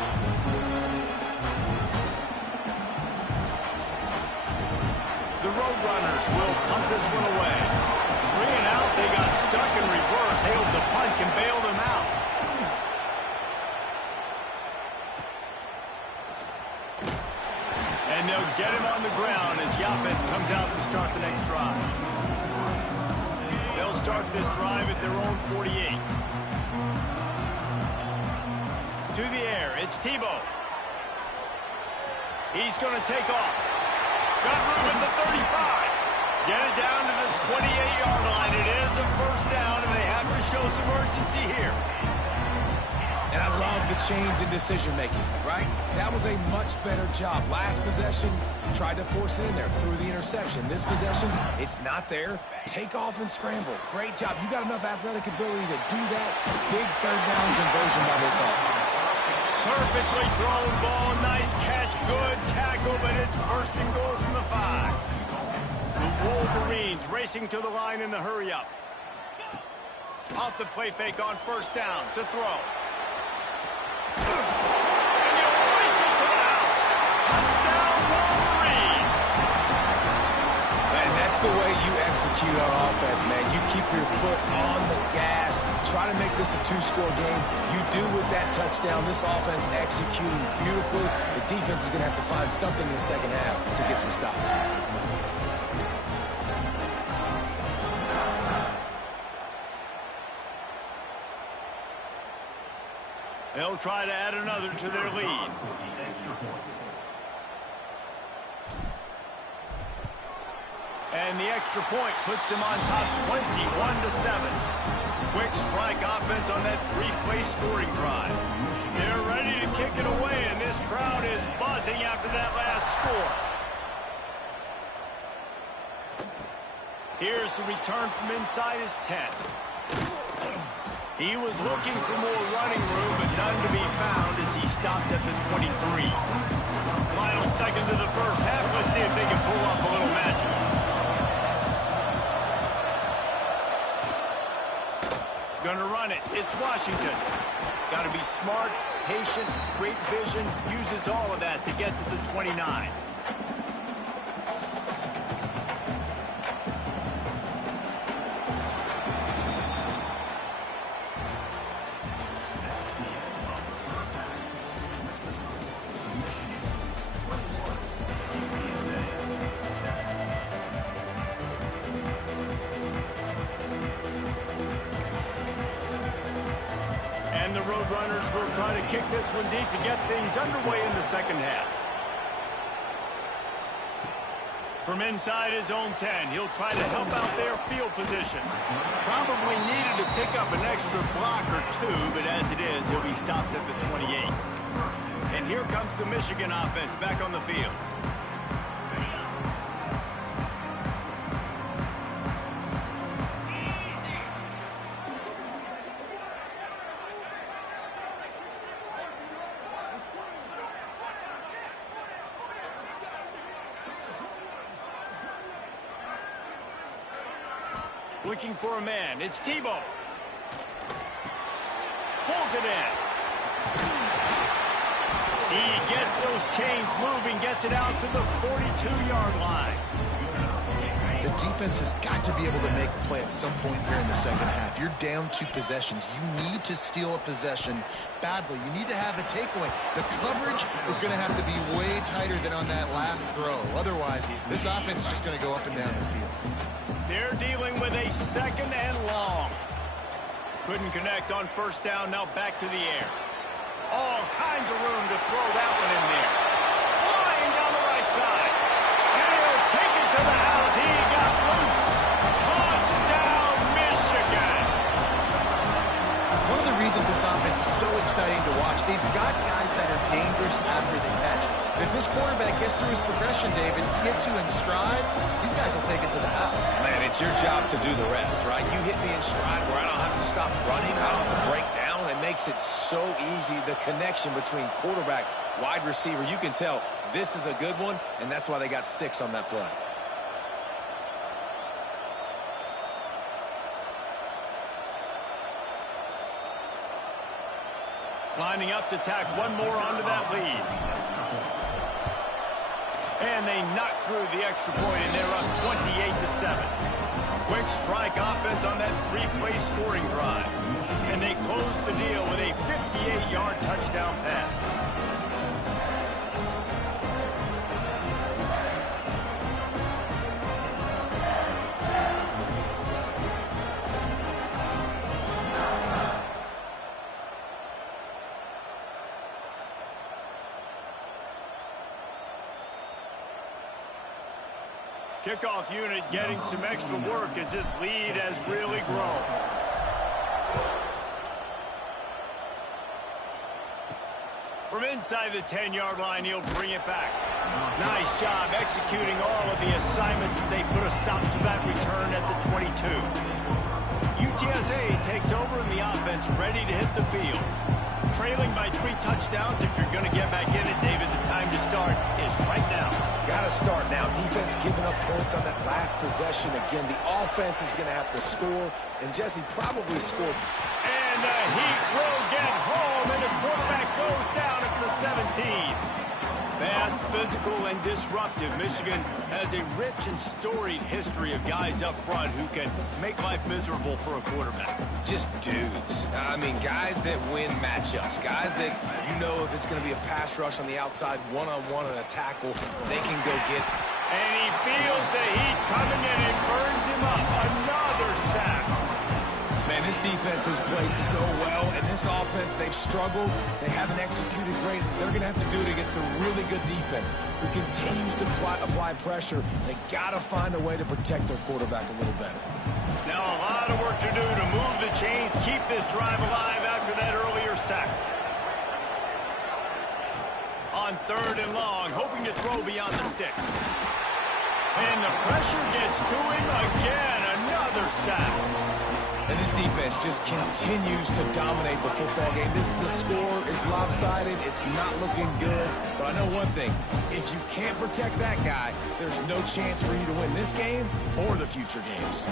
The Roadrunners will punt this one away. 3 and out, they got stuck in reverse. They hope the punt can bail them out. And they'll get him on the ground as the offense comes out to start the next drive. They'll start this drive at their own 48. To the air, it's Tebow. He's going to take off. Got room at the 35. Get it down to the 28-yard line. It is a first down, and they have to show some urgency here. And I love the change in decision-making, right? That was a much better job. Last possession, tried to force it in there, threw the interception. This possession, it's not there. Take off and scramble. Great job. You got enough athletic ability to do that. Big 3rd down conversion by this offense. Perfectly thrown ball. Nice catch. Good tackle, but it's 1st and goal from the 5. The Wolverines racing to the line in the hurry-up. Off the play fake on 1st down to throw. And you race it to the house. Touchdown, Wolverine. And that's the way you execute on offense, man. You keep your foot on the gas. Try to make this a 2-score game. You do with that touchdown. This offense executing beautifully. The defense is going to have to find something in the second half to get some stops. They'll try to add another to their lead. And the extra point puts them on top 21-7. Quick strike offense on that 3-play scoring drive. They're ready to kick it away, and this crowd is buzzing after that last score. Here's the return from inside his 10. He was looking for more running room, but none to be found as he stopped at the 23. Final seconds of the first half. Let's see if they can pull off a little magic. Gonna run it. It's Washington. Got to be smart, patient, great vision. Uses all of that to get to the 29. And the Roadrunners will try to kick this one deep to get things underway in the second half. From inside his own 10, he'll try to help out their field position. Probably needed to pick up an extra block or 2, but as it is, he'll be stopped at the 28. And here comes the Michigan offense back on the field. Looking for a man. It's Tebow. Pulls it in. He gets those chains moving, gets it out to the 42-yard line. The defense has got to be able to make a play at some point here in the second half. You're down 2 possessions. You need to steal a possession badly. You need to have a takeaway. The coverage is going to have to be way tighter than on that last throw. Otherwise, this offense is just going to go up and down the field. They're dealing with a 2nd and long. Couldn't connect on first down. Now back to the air. All kinds of room to throw that one in there. Flying down the right side. And he'll take it to the house. He got loose. Touchdown, Michigan. One of the reasons this offense is so exciting to watch, they've got guys that are dangerous after they catch. And if this quarterback gets through his progression, David, gets you in stride, these guys will take it to the house. Man, it's your job to do the rest, right? You hit me in stride where I don't have to stop running. I don't have to break down. It makes it so easy, the connection between quarterback, wide receiver. You can tell this is a good one, and that's why they got 6 on that play. Lining up to tack one more onto that lead. And they knock through the extra point, and they're up 28-7. Quick strike offense on that 3-play scoring drive. And they close the deal with a 58-yard touchdown pass. Kickoff unit getting some extra work as this lead has really grown. From inside the 10-yard line, he'll bring it back. Nice job executing all of the assignments as they put a stop to that return at the 22. UTSA takes over in the offense, ready to hit the field. Trailing by 3 touchdowns. If you're going to get back in it, David, the time to start is right now. Got to start now. Defense giving up points on that last possession. Again, the offense is going to have to score, and Jesse probably scored. And the Heat will get home, and the quarterback goes down at the 17. Fast, physical, and disruptive. Michigan has a rich and storied history of guys up front who can make life miserable for a quarterback. Just dudes. I mean, guys that win matchups. Guys that, you know, if it's going to be a pass rush on the outside, one-on-one and a tackle, they can go get. And he feels the heat coming in and burns him up. Another sack. Man, this defense has played so well, and this offense, they've struggled. They haven't executed great. They're going to have to do it against a really good defense who continues to apply pressure. They got to find a way to protect their quarterback a little better. Now a lot of work to do to move the chains, keep this drive alive after that earlier sack. On 3rd and long, hoping to throw beyond the sticks. And the pressure gets to him again. Another sack. And this defense just continues to dominate the football game. The score is lopsided. It's not looking good. But I know one thing. If you can't protect that guy, there's no chance for you to win this game or the future games.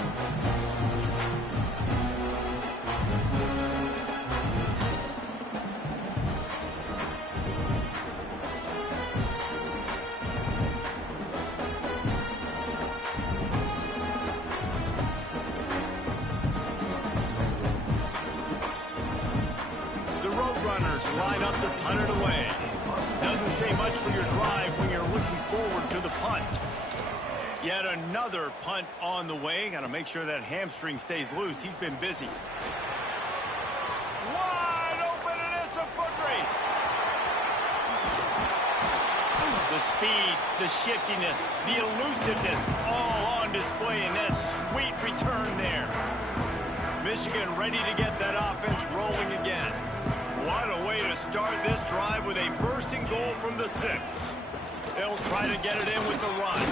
Line up to punt it away. Doesn't say much for your drive when you're looking forward to the punt. Yet another punt on the way. Got to make sure that hamstring stays loose. He's been busy. Wide open, and it's a foot race. The speed, the shiftiness, the elusiveness, all on display in that sweet return there. Michigan ready to get that offense rolling again. What a way to start this drive with a 1st and goal from the 6. They'll try to get it in with the run.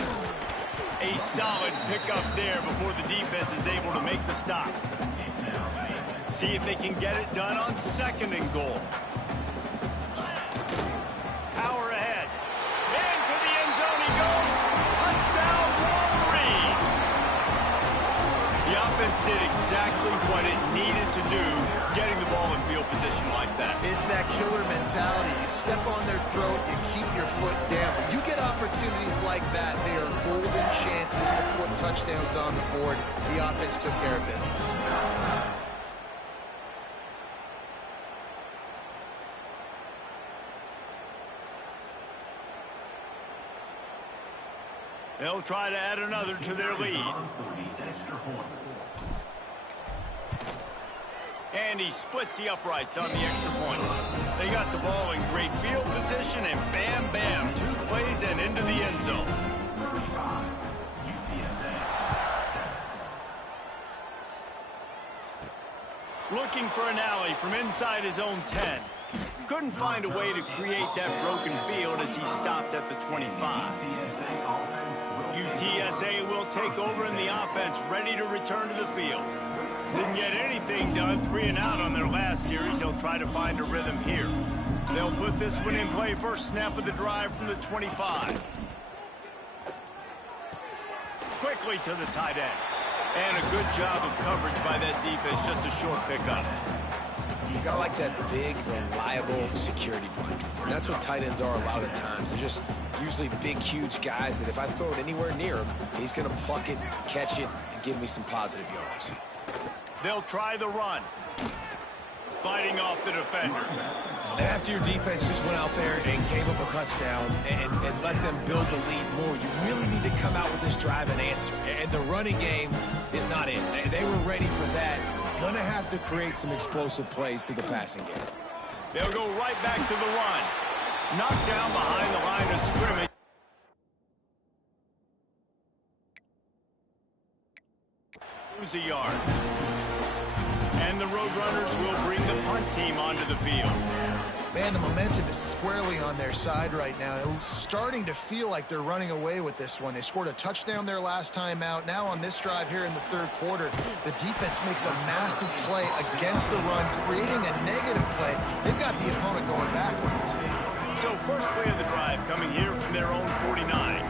A solid pickup there before the defense is able to make the stop. See if they can get it done on 2nd and goal. Power ahead. Into the end zone he goes. Touchdown, Wolverine. The offense did exactly what it needed to do, getting the ball in field position like that. It's that killer mentality. You step on their throat, you keep your foot down. When you get opportunities like that, they are golden chances to put touchdowns on the board. The offense took care of business. They'll try to add another to their lead. And he splits the uprights on the extra point. They got the ball in great field position, and bam, bam, 2 plays and into the end zone. Looking for an alley from inside his own 10. Couldn't find a way to create that broken field as he stopped at the 25. UTSA will take over in the offense, ready to return to the field. Didn't get anything done, 3 and out on their last series. They'll try to find a rhythm here. They'll put this one in play, first snap of the drive from the 25. Quickly to the tight end. And a good job of coverage by that defense, just a short pickup. You got like that big, reliable security blanket. And that's what tight ends are a lot of the times. They're just usually big, huge guys that if I throw it anywhere near him, he's going to pluck it, catch it, and give me some positive yards. They'll try the run. Fighting off the defender. And after your defense just went out there and gave up a touchdown and let them build the lead more, you really need to come out with this drive and answer. And the running game is not it. They were ready for that. Gonna have to create some explosive plays through the passing game. They'll go right back to the run. Knocked down behind the line of scrimmage. Lose a yard. And the Roadrunners will bring the punt team onto the field. Man, the momentum is squarely on their side right now. It's starting to feel like they're running away with this one. They scored a touchdown their last time out. Now on this drive here in the third quarter, the defense makes a massive play against the run, creating a negative play. They've got the opponent going backwards. So first play of the drive coming here from their own 49.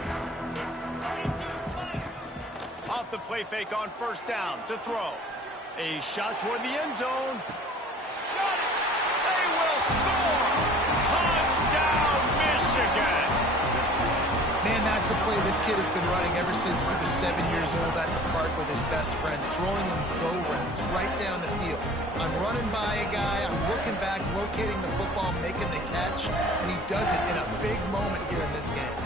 Off the play fake on first down to throw. A shot toward the end zone. Got it! They will score! Touchdown, Michigan! Man, that's a play this kid has been running ever since he was 7 years old at the park with his best friend, throwing him go routes right down the field. I'm running by a guy, I'm looking back, locating the football, making the catch, and he does it in a big moment here in this game.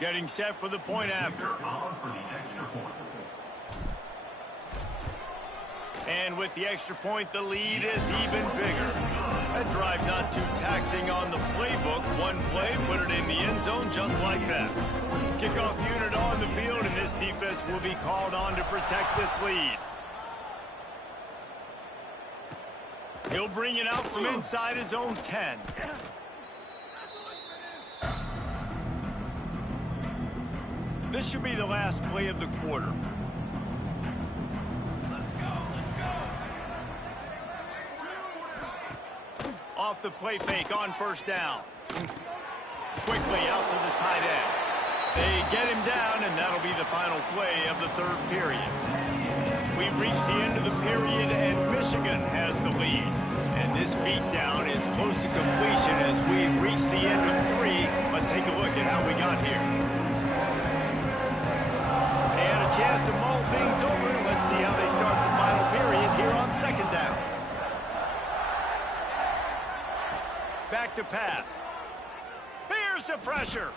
Getting set for the point after. And with the extra point, the lead is even bigger. That drive not too taxing on the playbook. One play, put it in the end zone just like that. Kickoff unit on the field, and this defense will be called on to protect this lead. He'll bring it out from inside his own 10. This should be the last play of the quarter. Off the play fake on first down. Quickly out to the tight end. They get him down, and that'll be the final play of the third period. We've reached the end of the period, and Michigan has the lead. And this beatdown is close to completion as we've reached the end of 3. Let's take a look at how we got here. Chance to mull things over. Let's see how they start the final period here on second down. Back to pass. Here's the pressure.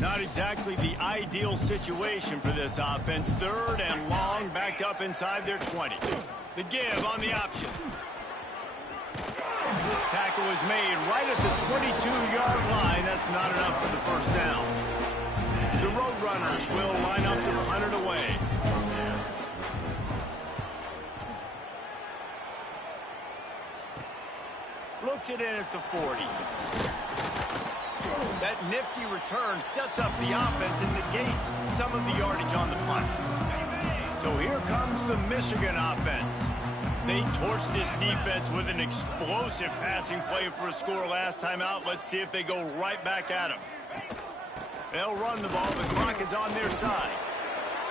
Not exactly the ideal situation for this offense. Third and long, backed up inside their 20. The give on the option. Tackle is made right at the 22-yard line. That's not enough for the first down. The Roadrunners will line up to punt it away. puts it in at the 40. That nifty return sets up the offense and negates some of the yardage on the punt. So here comes the Michigan offense. They torched this defense with an explosive passing play for a score last time out. Let's see if they go right back at them. They'll run the ball. The clock is on their side.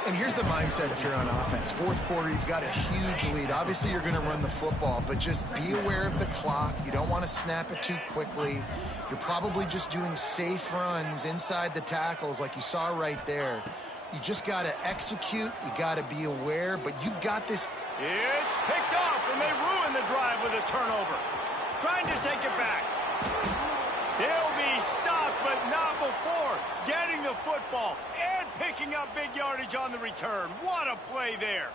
And here's the mindset if you're on offense. Fourth quarter, you've got a huge lead. Obviously, you're going to run the football, but just be aware of the clock. You don't want to snap it too quickly. You're probably just doing safe runs inside the tackles like you saw right there. You just got to execute. You got to be aware, but you've got this. It's picked off, and they ruin the drive with a turnover. Trying to take it back. They'll be stopped, but not before getting the football and picking up big yardage on the return. What a play there.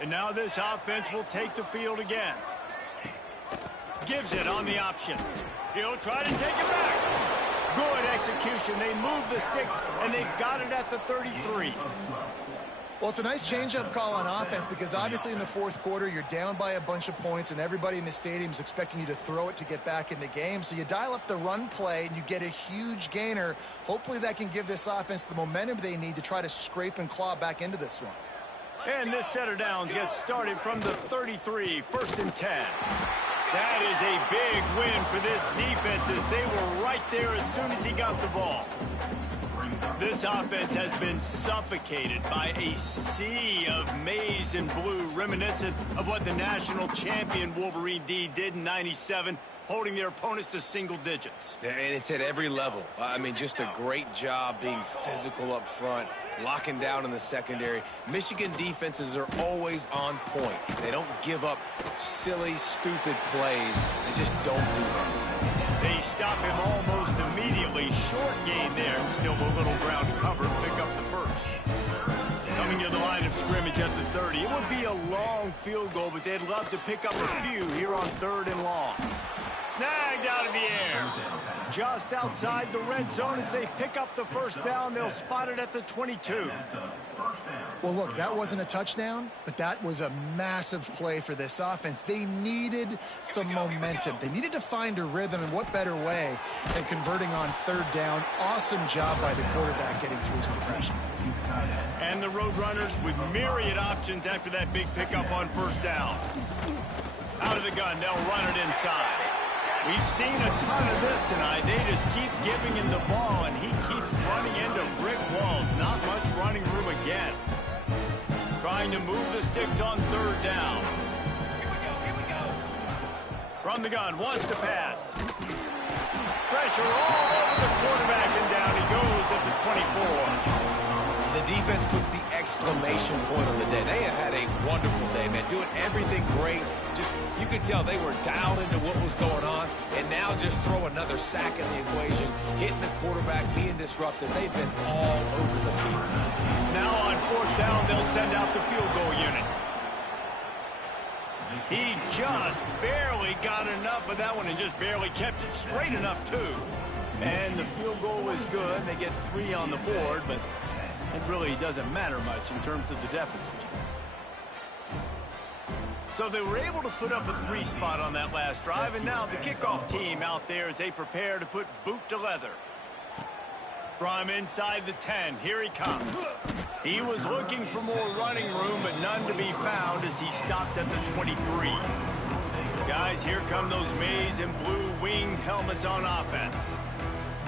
And now this offense will take the field again. Gives it on the option. He'll try to take it back. Good execution. They move the sticks, and they've got it at the 33. Well, it's a nice change-up call on offense because obviously in the fourth quarter, you're down by a bunch of points and everybody in the stadium is expecting you to throw it to get back in the game. So you dial up the run play and you get a huge gainer. Hopefully that can give this offense the momentum they need to try to scrape and claw back into this one. And this set of downs gets started from the 33, 1st and 10. That is a big win for this defense as they were right there as soon as he got the ball. This offense has been suffocated by a sea of maize and blue, reminiscent of what the national champion Wolverine D did in '97, holding their opponents to single digits. And it's at every level. I mean, just a great job being physical up front, locking down in the secondary. Michigan defenses are always on point. They don't give up silly, stupid plays. They just don't do that. They stop him almost immediately. Short gain there, and still a little ground to cover to pick up the first. Coming to the line of scrimmage at the 30. It would be a long field goal, but they'd love to pick up a few here on 3rd and long. Snagged out of the air. Just outside the red zone as they pick up the first down. They'll spot it at the 22. Well, look, that wasn't a touchdown, but that was a massive play for this offense. They needed some momentum. They needed to find a rhythm, and what better way than converting on 3rd down. Awesome job by the quarterback getting through his progression. And the Roadrunners with myriad options after that big pickup on 1st down. Out of the gun, they'll run it inside. We've seen a ton of this tonight. They just keep giving him the ball, and he keeps running into brick walls. Not much running room again. Trying to move the sticks on 3rd down. Here we go. From the gun, wants to pass. Pressure all over the quarterback, and down he goes at the 24. The defense puts the exclamation point on the day. They have had a wonderful day, man, doing everything great. Just, you could tell they were dialed into what was going on, and now just throw another sack in the equation, hitting the quarterback, being disrupted. They've been all over the field. Now on 4th down, they'll send out the field goal unit. He just barely got enough of that one and just barely kept it straight enough, too. And the field goal was good. They get 3 on the board, but it really doesn't matter much in terms of the deficit. So they were able to put up a 3 spot on that last drive, and now the kickoff team out there as they prepare to put boot to leather. From inside the 10, here he comes. He was looking for more running room, but none to be found as he stopped at the 23. Guys, here come those maize and blue winged helmets on offense.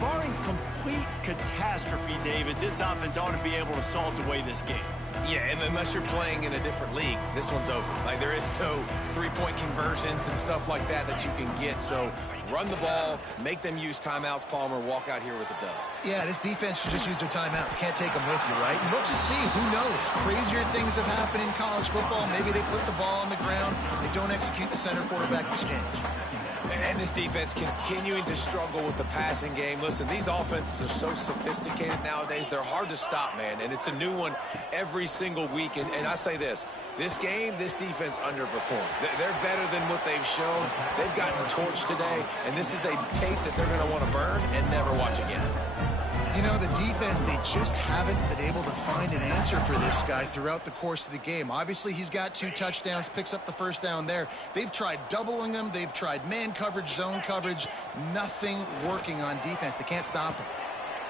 Barring complete catastrophe, David, this offense ought to be able to salt away this game. Yeah, and unless you're playing in a different league, this one's over. Like, there is no 3-point conversions and stuff like that that you can get. So run the ball, make them use timeouts, Palmer, walk out here with a dub. Yeah, this defense should just use their timeouts. Can't take them with you, right? And we'll just see. Who knows? Crazier things have happened in college football. Maybe they put the ball on the ground. They don't execute the center quarterback exchange. And this defense continuing to struggle with the passing game. Listen, these offenses are so sophisticated nowadays. They're hard to stop, man. And it's a new one every single week. And I say this game, this defense underperformed. They're better than what they've shown. They've gotten torched today. And this is a tape that they're going to want to burn and never watch again. You know, the defense, they just haven't been able to find an answer for this guy throughout the course of the game. Obviously, he's got 2 touchdowns, picks up the first down there. They've tried doubling him. They've tried man coverage, zone coverage. Nothing working on defense. They can't stop him.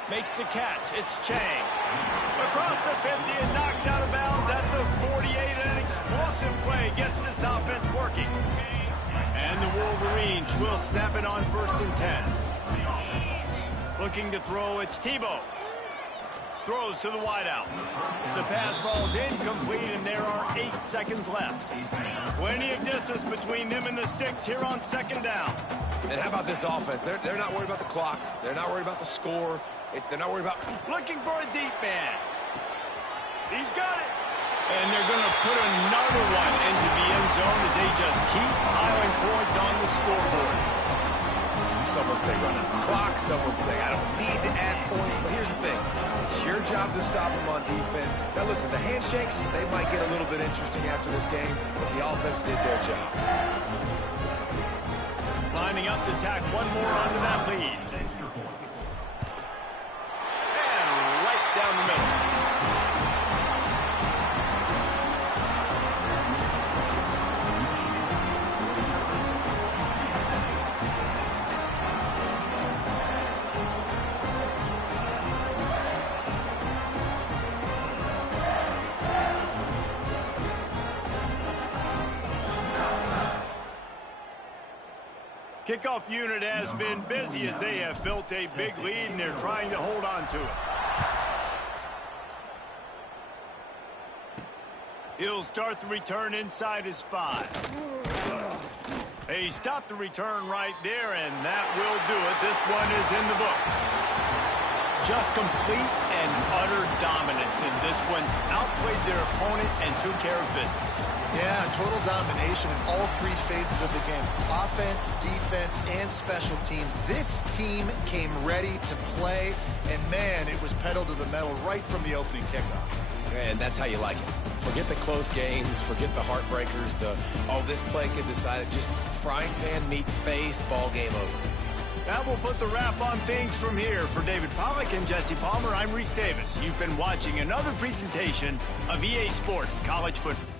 Makes the catch. It's Chang. Across the 50 and knocked out of bounds at the 48. An explosive play gets this offense working. And the Wolverines will snap it on 1st and 10. Looking to throw, it's Tebow. Throws to the wideout. The pass falls incomplete, and there are 8 seconds left. Plenty of distance between them and the sticks here on 2nd down. And how about this offense? They're not worried about the clock. They're not worried about the score. They're not worried about... Looking for a deep man. He's got it. And they're going to put another one into the end zone as they just keep piling points on the scoreboard. Some would say run out the clock. Some would say I don't need to add points. But here's the thing. It's your job to stop them on defense. Now, listen, the handshakes, they might get a little bit interesting after this game, but the offense did their job. Lining up to tack one more onto that lead. And right down the middle. Kickoff unit has been busy as they have built a big lead, and they're trying to hold on to it. He'll start the return inside his 5. He stopped the return right there, and that will do it. This one is in the book. Just complete and utter dominance in this one. Outplayed their opponent and took care of business. Yeah, total domination in all 3 phases of the game. Offense, defense, and special teams. This team came ready to play, and man, it was pedal to the metal right from the opening kickoff. And that's how you like it. Forget the close games, forget the heartbreakers, this play could decide it. Just frying pan, meat face, ball game over. That will put the wrap on things from here. For David Pollack and Jesse Palmer, I'm Reese Davis. You've been watching another presentation of EA Sports College Football.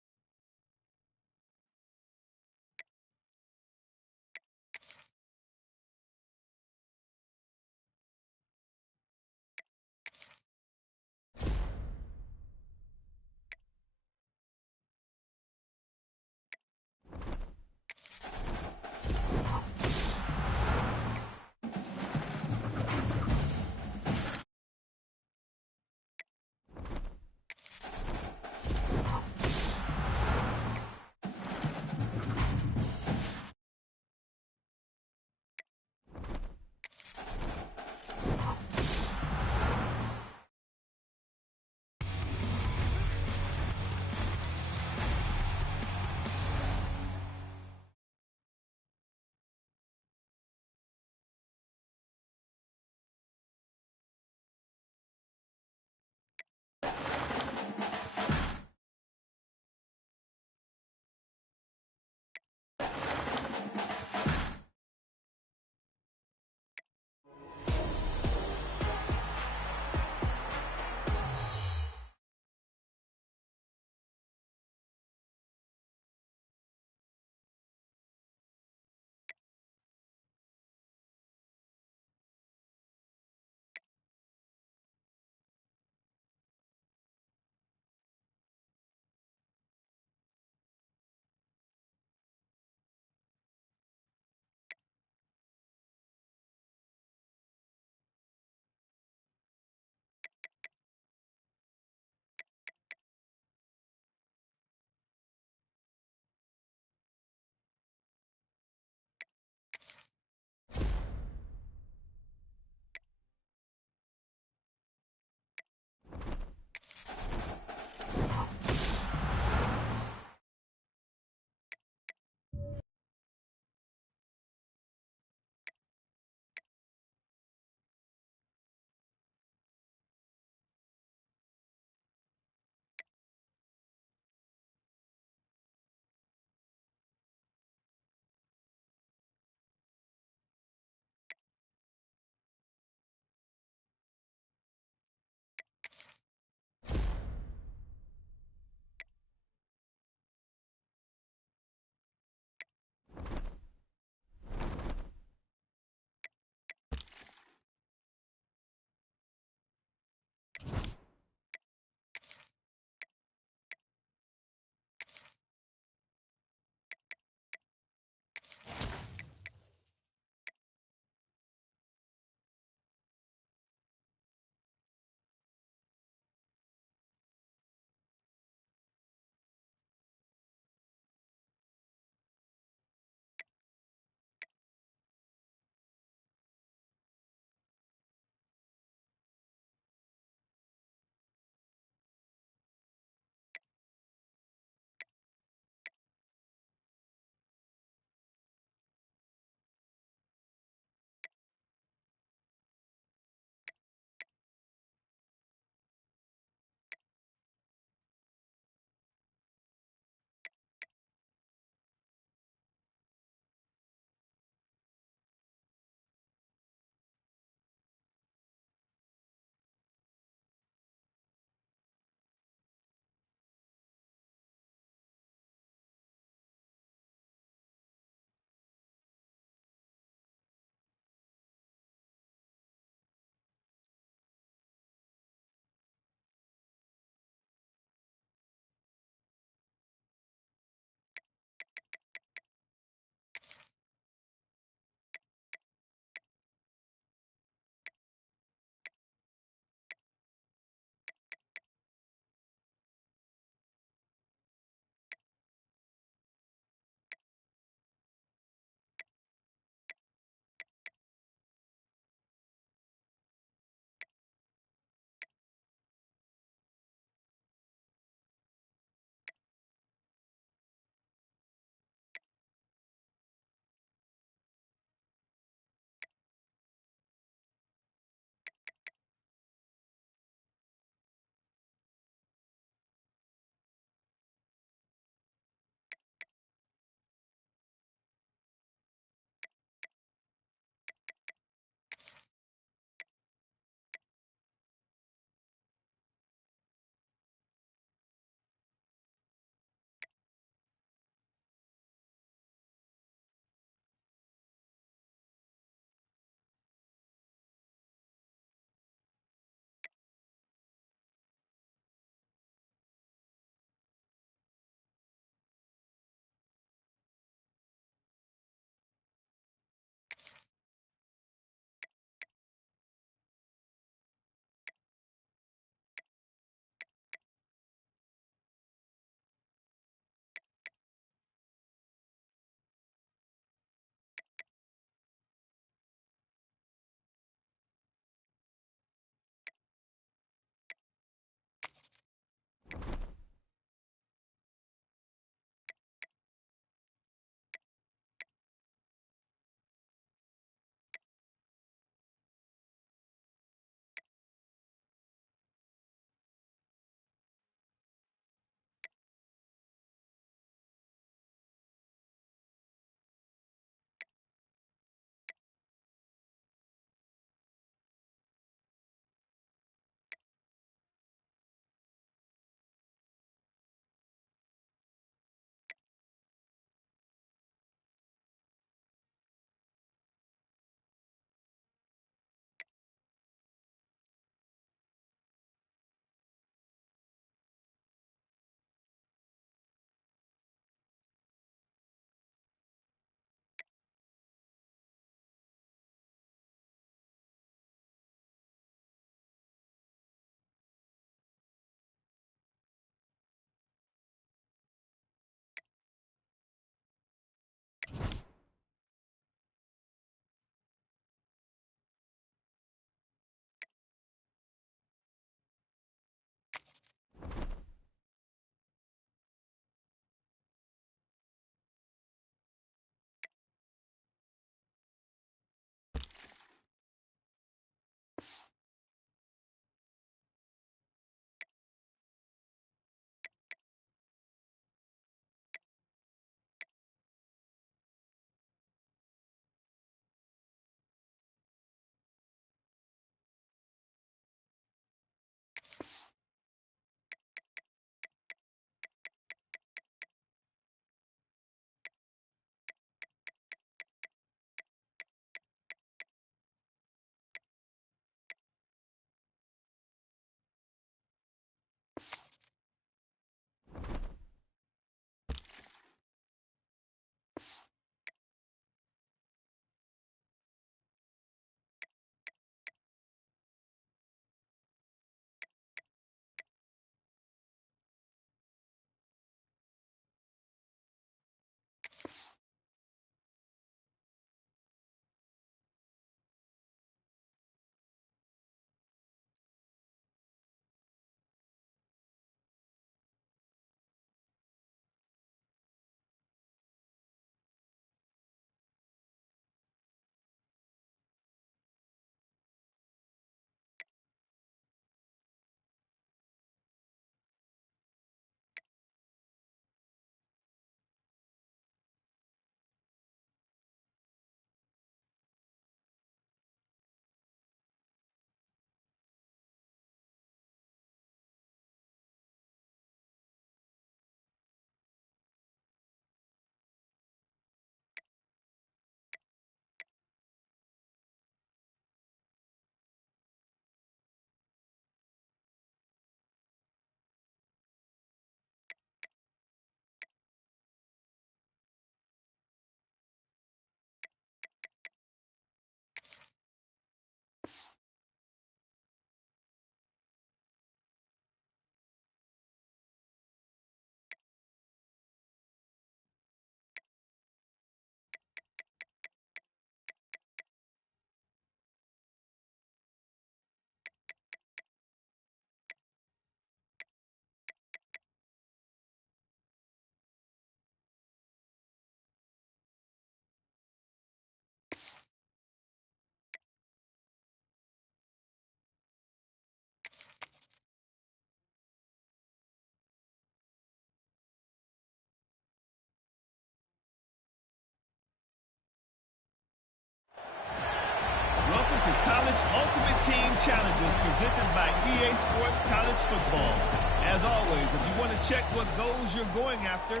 College Ultimate Team Challenges presented by EA Sports College Football. As always, if you want to check what goals you're going after,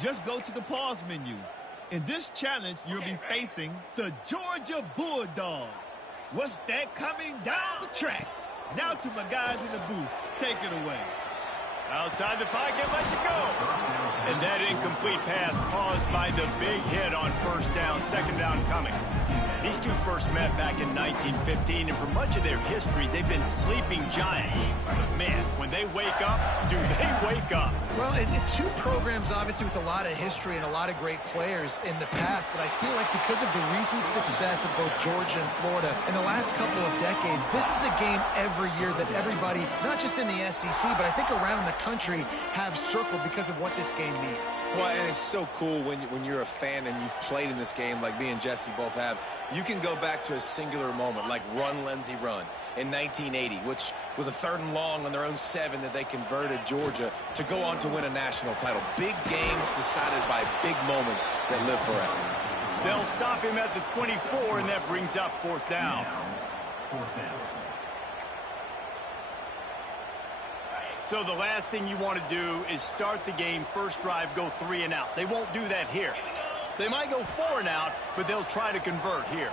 just go to the pause menu. In this challenge, you'll be facing the Georgia Bulldogs. What's that coming down the track? Now to my guys in the booth. Take it away. Outside the pocket, lets it go. And that incomplete pass caused by the big hit on first down, second down coming. These two first met back in 1915, and for much of their histories, they've been sleeping giants. But man, when they wake up, do they wake up? Well, two programs, obviously, with a lot of history and a lot of great players in the past, but I feel like because of the recent success of both Georgia and Florida in the last couple of decades, this is a game every year that everybody, not just in the SEC, but I think around the country, have circled because of what this game means. Well, and it's so cool when you're a fan and you've played in this game like me and Jesse both have. You can go back to a singular moment like Run, Lindsey, Run in 1980, which was a 3rd and long on their own 7 that they converted Georgia to go on to win a national title. Big games decided by big moments that live forever. They'll stop him at the 24, and that brings up 4th down. So the last thing you want to do is start the game, first drive, go 3 and out. They won't do that here. They might go 4 and out, but they'll try to convert here.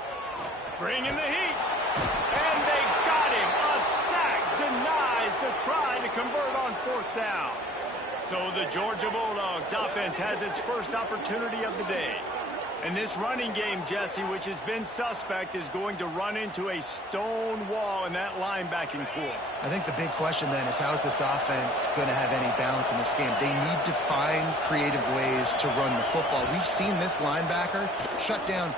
Bring in the heat. And they got him. A sack denies to try to convert on 4th down. So the Georgia Bulldogs offense has its first opportunity of the day. And this running game, Jesse, which has been suspect, is going to run into a stone wall in that linebacking core. I think the big question then is, how is this offense going to have any balance in this game? They need to find creative ways to run the football. We've seen this linebacker shut down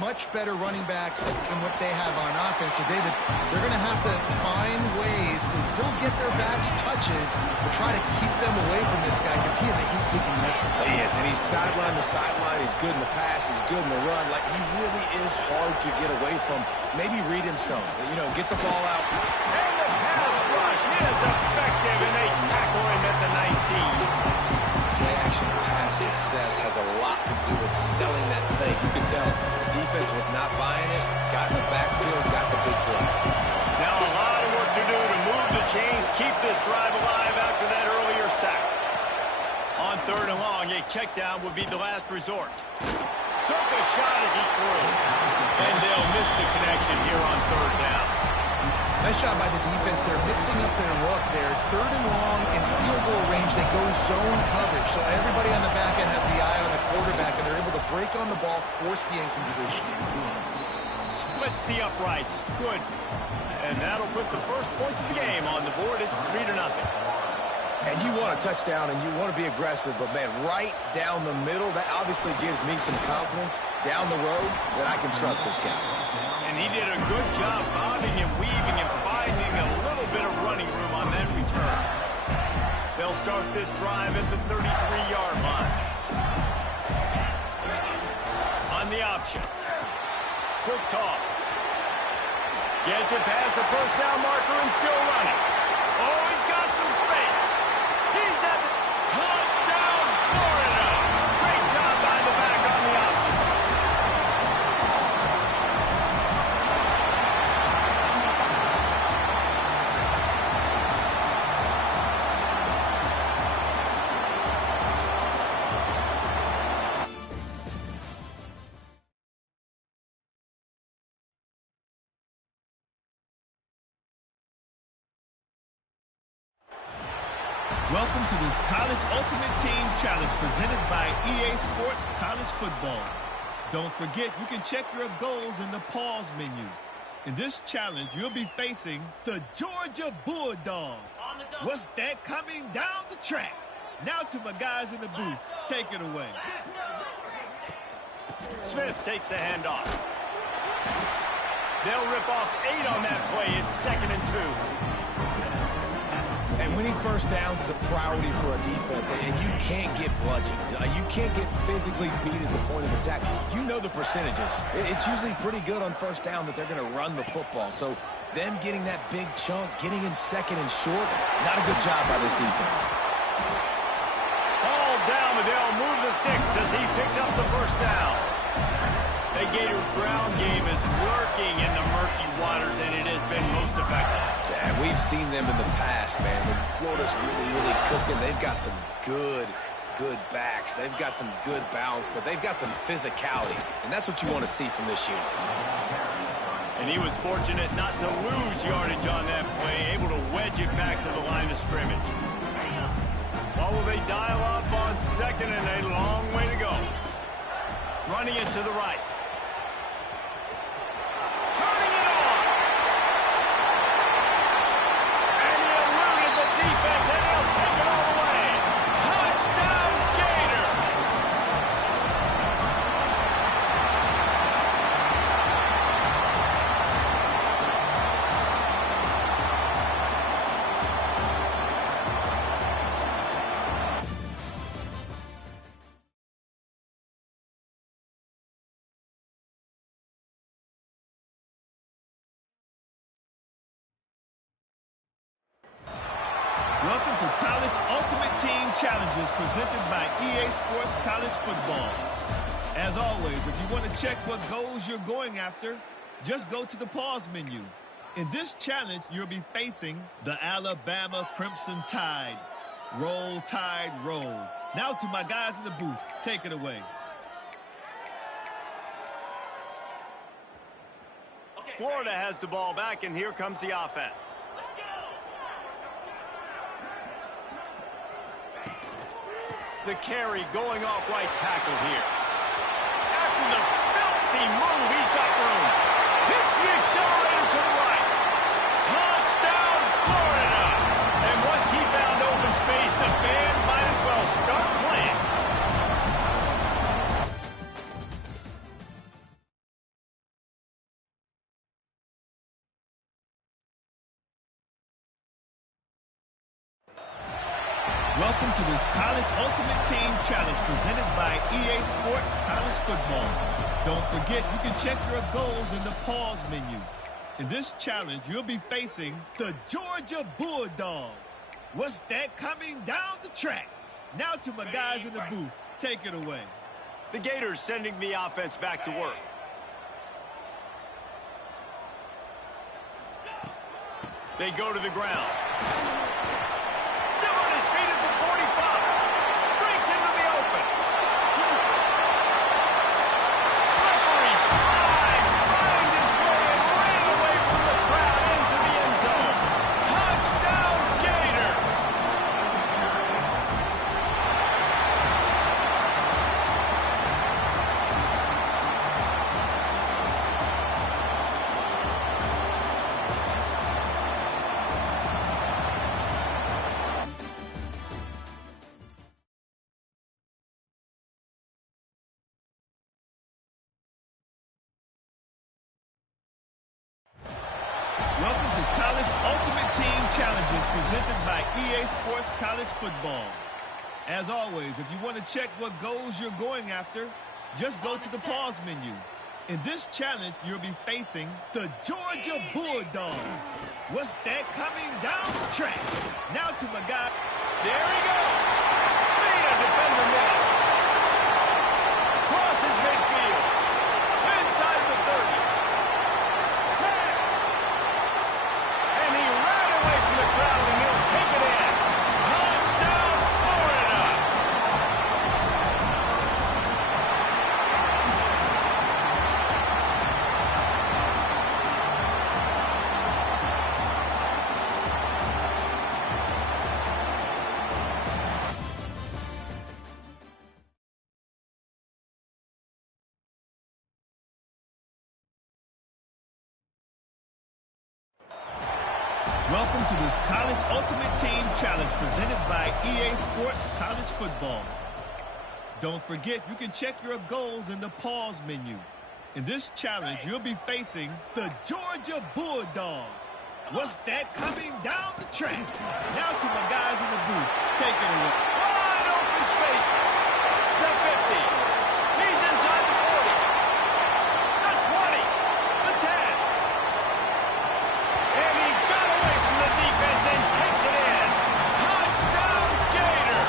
much better running backs than what they have on offense. So, David, they're going to have to find ways to still get their backs touches, but try to keep them away from this guy because he is a heat-seeking missile. He is, and he's sideline to sideline. He's good in the pass. He's good in the run. Like, he really is hard to get away from. Maybe read him some. You know, get the ball out. And the pass rush is effective, and they tackle him at the 19. Play-action pass success has a lot to do with selling that fake. You can tell defense was not buying it, got in the backfield, got the big play. Now a lot of work to do to move the chains, keep this drive alive after that earlier sack. On 3rd and long, a check down would be the last resort. Took a shot as he threw. And they'll miss the connection here on 3rd down. Nice job by the defense. They're mixing up their look. They're 3rd and long in field goal range. They go zone coverage. So everybody on the back end has the eye on the quarterback, and they're able to break on the ball, force the incompletion. Splits the uprights. Good. And that'll put the first points of the game on the board. It's 3-0. And you want a touchdown and you want to be aggressive, but, man, right down the middle, that obviously gives me some confidence down the road that I can trust this guy. And he did a good job bobbing and weaving and finding a little bit of running room on that return. They'll start this drive at the 33-yard line. On the option. Quick toss. Gets it past the first down marker and still running. Oh, he's got some space. He's at the touchdown, Florida. Great job by the back on the option. Welcome to this College Ultimate Team Challenge presented by EA Sports College Football. Don't forget, you can check your goals in the pause menu. In this challenge, you'll be facing the Georgia Bulldogs. What's that coming down the track? Now to my guys in the booth. Take it away. Smith takes the handoff. They'll rip off 8 on that play. It's 2nd and 2. And winning first downs is a priority for a defense, and you can't get bludgeoned. You can't get physically beat at the point of attack. You know the percentages. It's usually pretty good on first down that they're going to run the football. So them getting that big chunk, getting in 2nd and short, not a good job by this defense. Ball down, but they'll move the sticks as he picks up the first down. The Gator ground game is lurking in the murky waters, and it has been most effective. Yeah, and we've seen them in the past, man. When Florida's really cooking, they've got some good backs. They've got some good balance, but they've got some physicality, and that's what you want to see from this unit. And he was fortunate not to lose yardage on that play, able to wedge it back to the line of scrimmage. Well, will they dial up on second and a long way to go? Running it to the right. Turning it on. And he eluded the defense, and he'll take it all the way. Touchdown, Gator! Welcome to College Ultimate Team Challenges presented by EA Sports College Football. As always, if you want to check what goals you're going after, just go to the pause menu. In this challenge, you'll be facing the Alabama Crimson Tide. Roll, Tide, roll. Now to my guys in the booth. Take it away. Florida has the ball back, and here comes the offense. The carry going off right tackle here. After the filthy move, he's got room. Hits the accelerator to the right. Touchdown, Florida. And once he found open space, the band might as well start playing. Welcome to this College Ultimate Team Challenge presented by EA Sports College Football. Don't forget, you can check your goals in the pause menu. In this challenge, you'll be facing the Georgia Bulldogs. What's that coming down the track? Now to my guys in the booth. Take it away. The Gators sending the offense back to work. They go to the ground. Still on his feet at the 45. Breaks into the open. Slippery slide. Find his way and ran away from the crowd into the end zone. Touchdown, Gator. Welcome to College Ultimate Team Challenges presented by EA Sports College Football. As always, if you want to check what goals you're going after, just go to the pause menu. In this challenge, you'll be facing the Georgia Bulldogs. What's that coming down the track? Now to my guy. There he goes. Beat a defender miss. Crosses midfield. Inside the 30. 10. And he ran away from the crowd, and he'll take it in. Touchdown, Florida. Welcome to this College Ultimate Team Challenge presented by EA Sports College Football. Don't forget, you can check your goals in the pause menu. In this challenge, you'll be facing the Georgia Bulldogs. What's that coming down the track? Now to my guys in the booth. Take it away. Wide open spaces. The 50. He's inside the 40. The 20. The 10. And he got away from the defense and takes it in. Touchdown, Gator.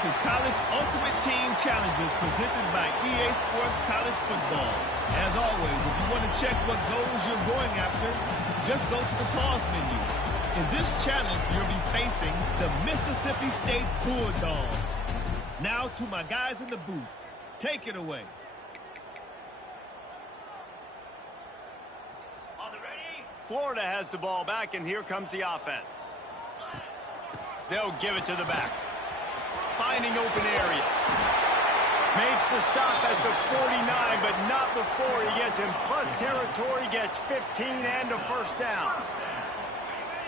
to College Ultimate Team Challenges presented by EA Sports College Football. As always, if you want to check what goals you're going after, just go to the pause menu. In this challenge, you'll be facing the Mississippi State Bulldogs. Now to my guys in the booth. Take it away. Florida has the ball back, and here comes the offense. They'll give it to the back. Finding open areas. Makes the stop at the 49, but not before he gets in plus territory, gets 15 and a first down.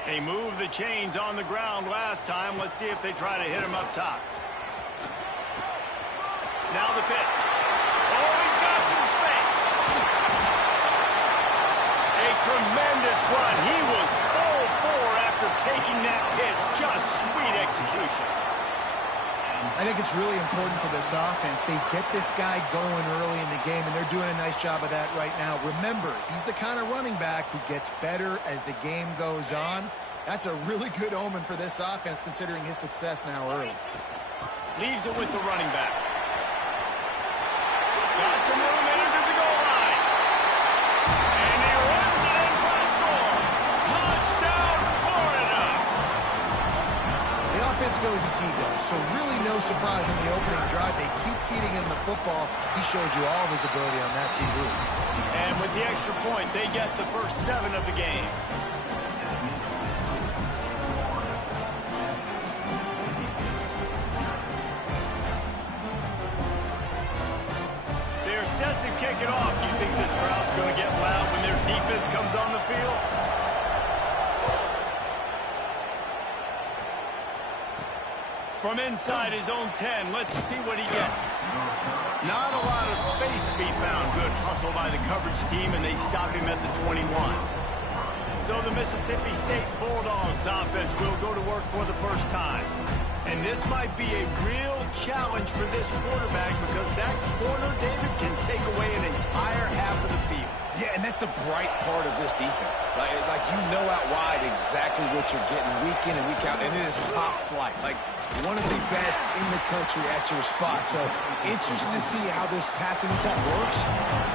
They moved the chains on the ground last time. Let's see if they try to hit him up top. Now the pitch. Oh, he's got some space. A tremendous run. He was full bore after taking that pitch. Just sweet execution. I think it's really important for this offense. They get this guy going early in the game, and they're doing a nice job of that right now. Remember, he's the kind of running back who gets better as the game goes on. That's a really good omen for this offense, considering his success now early. Leaves it with the running back. Got some room into the goal line. And he runs it in for a score. Touchdown, Florida. The offense goes as he goes, so really no surprise in the opening drive. They keep feeding him the football. He showed you all of his ability on that TV. And with the extra point, they get the first 7 of the game. Set to kick it off. Do you think this crowd's going to get loud when their defense comes on the field? From inside his own 10, let's see what he gets. Not a lot of space to be found. Good hustle by the coverage team, and they stop him at the 21. So the Mississippi State Bulldogs offense will go to work for the first time. And this might be a real challenge for this quarterback because that corner, David, can take away an entire half of the field. Yeah, and that's the bright part of this defense. Like you know out wide exactly what you're getting week in and week out, and it is top flight. Like one of the best in the country at your spot. So interested to see how this passing attack works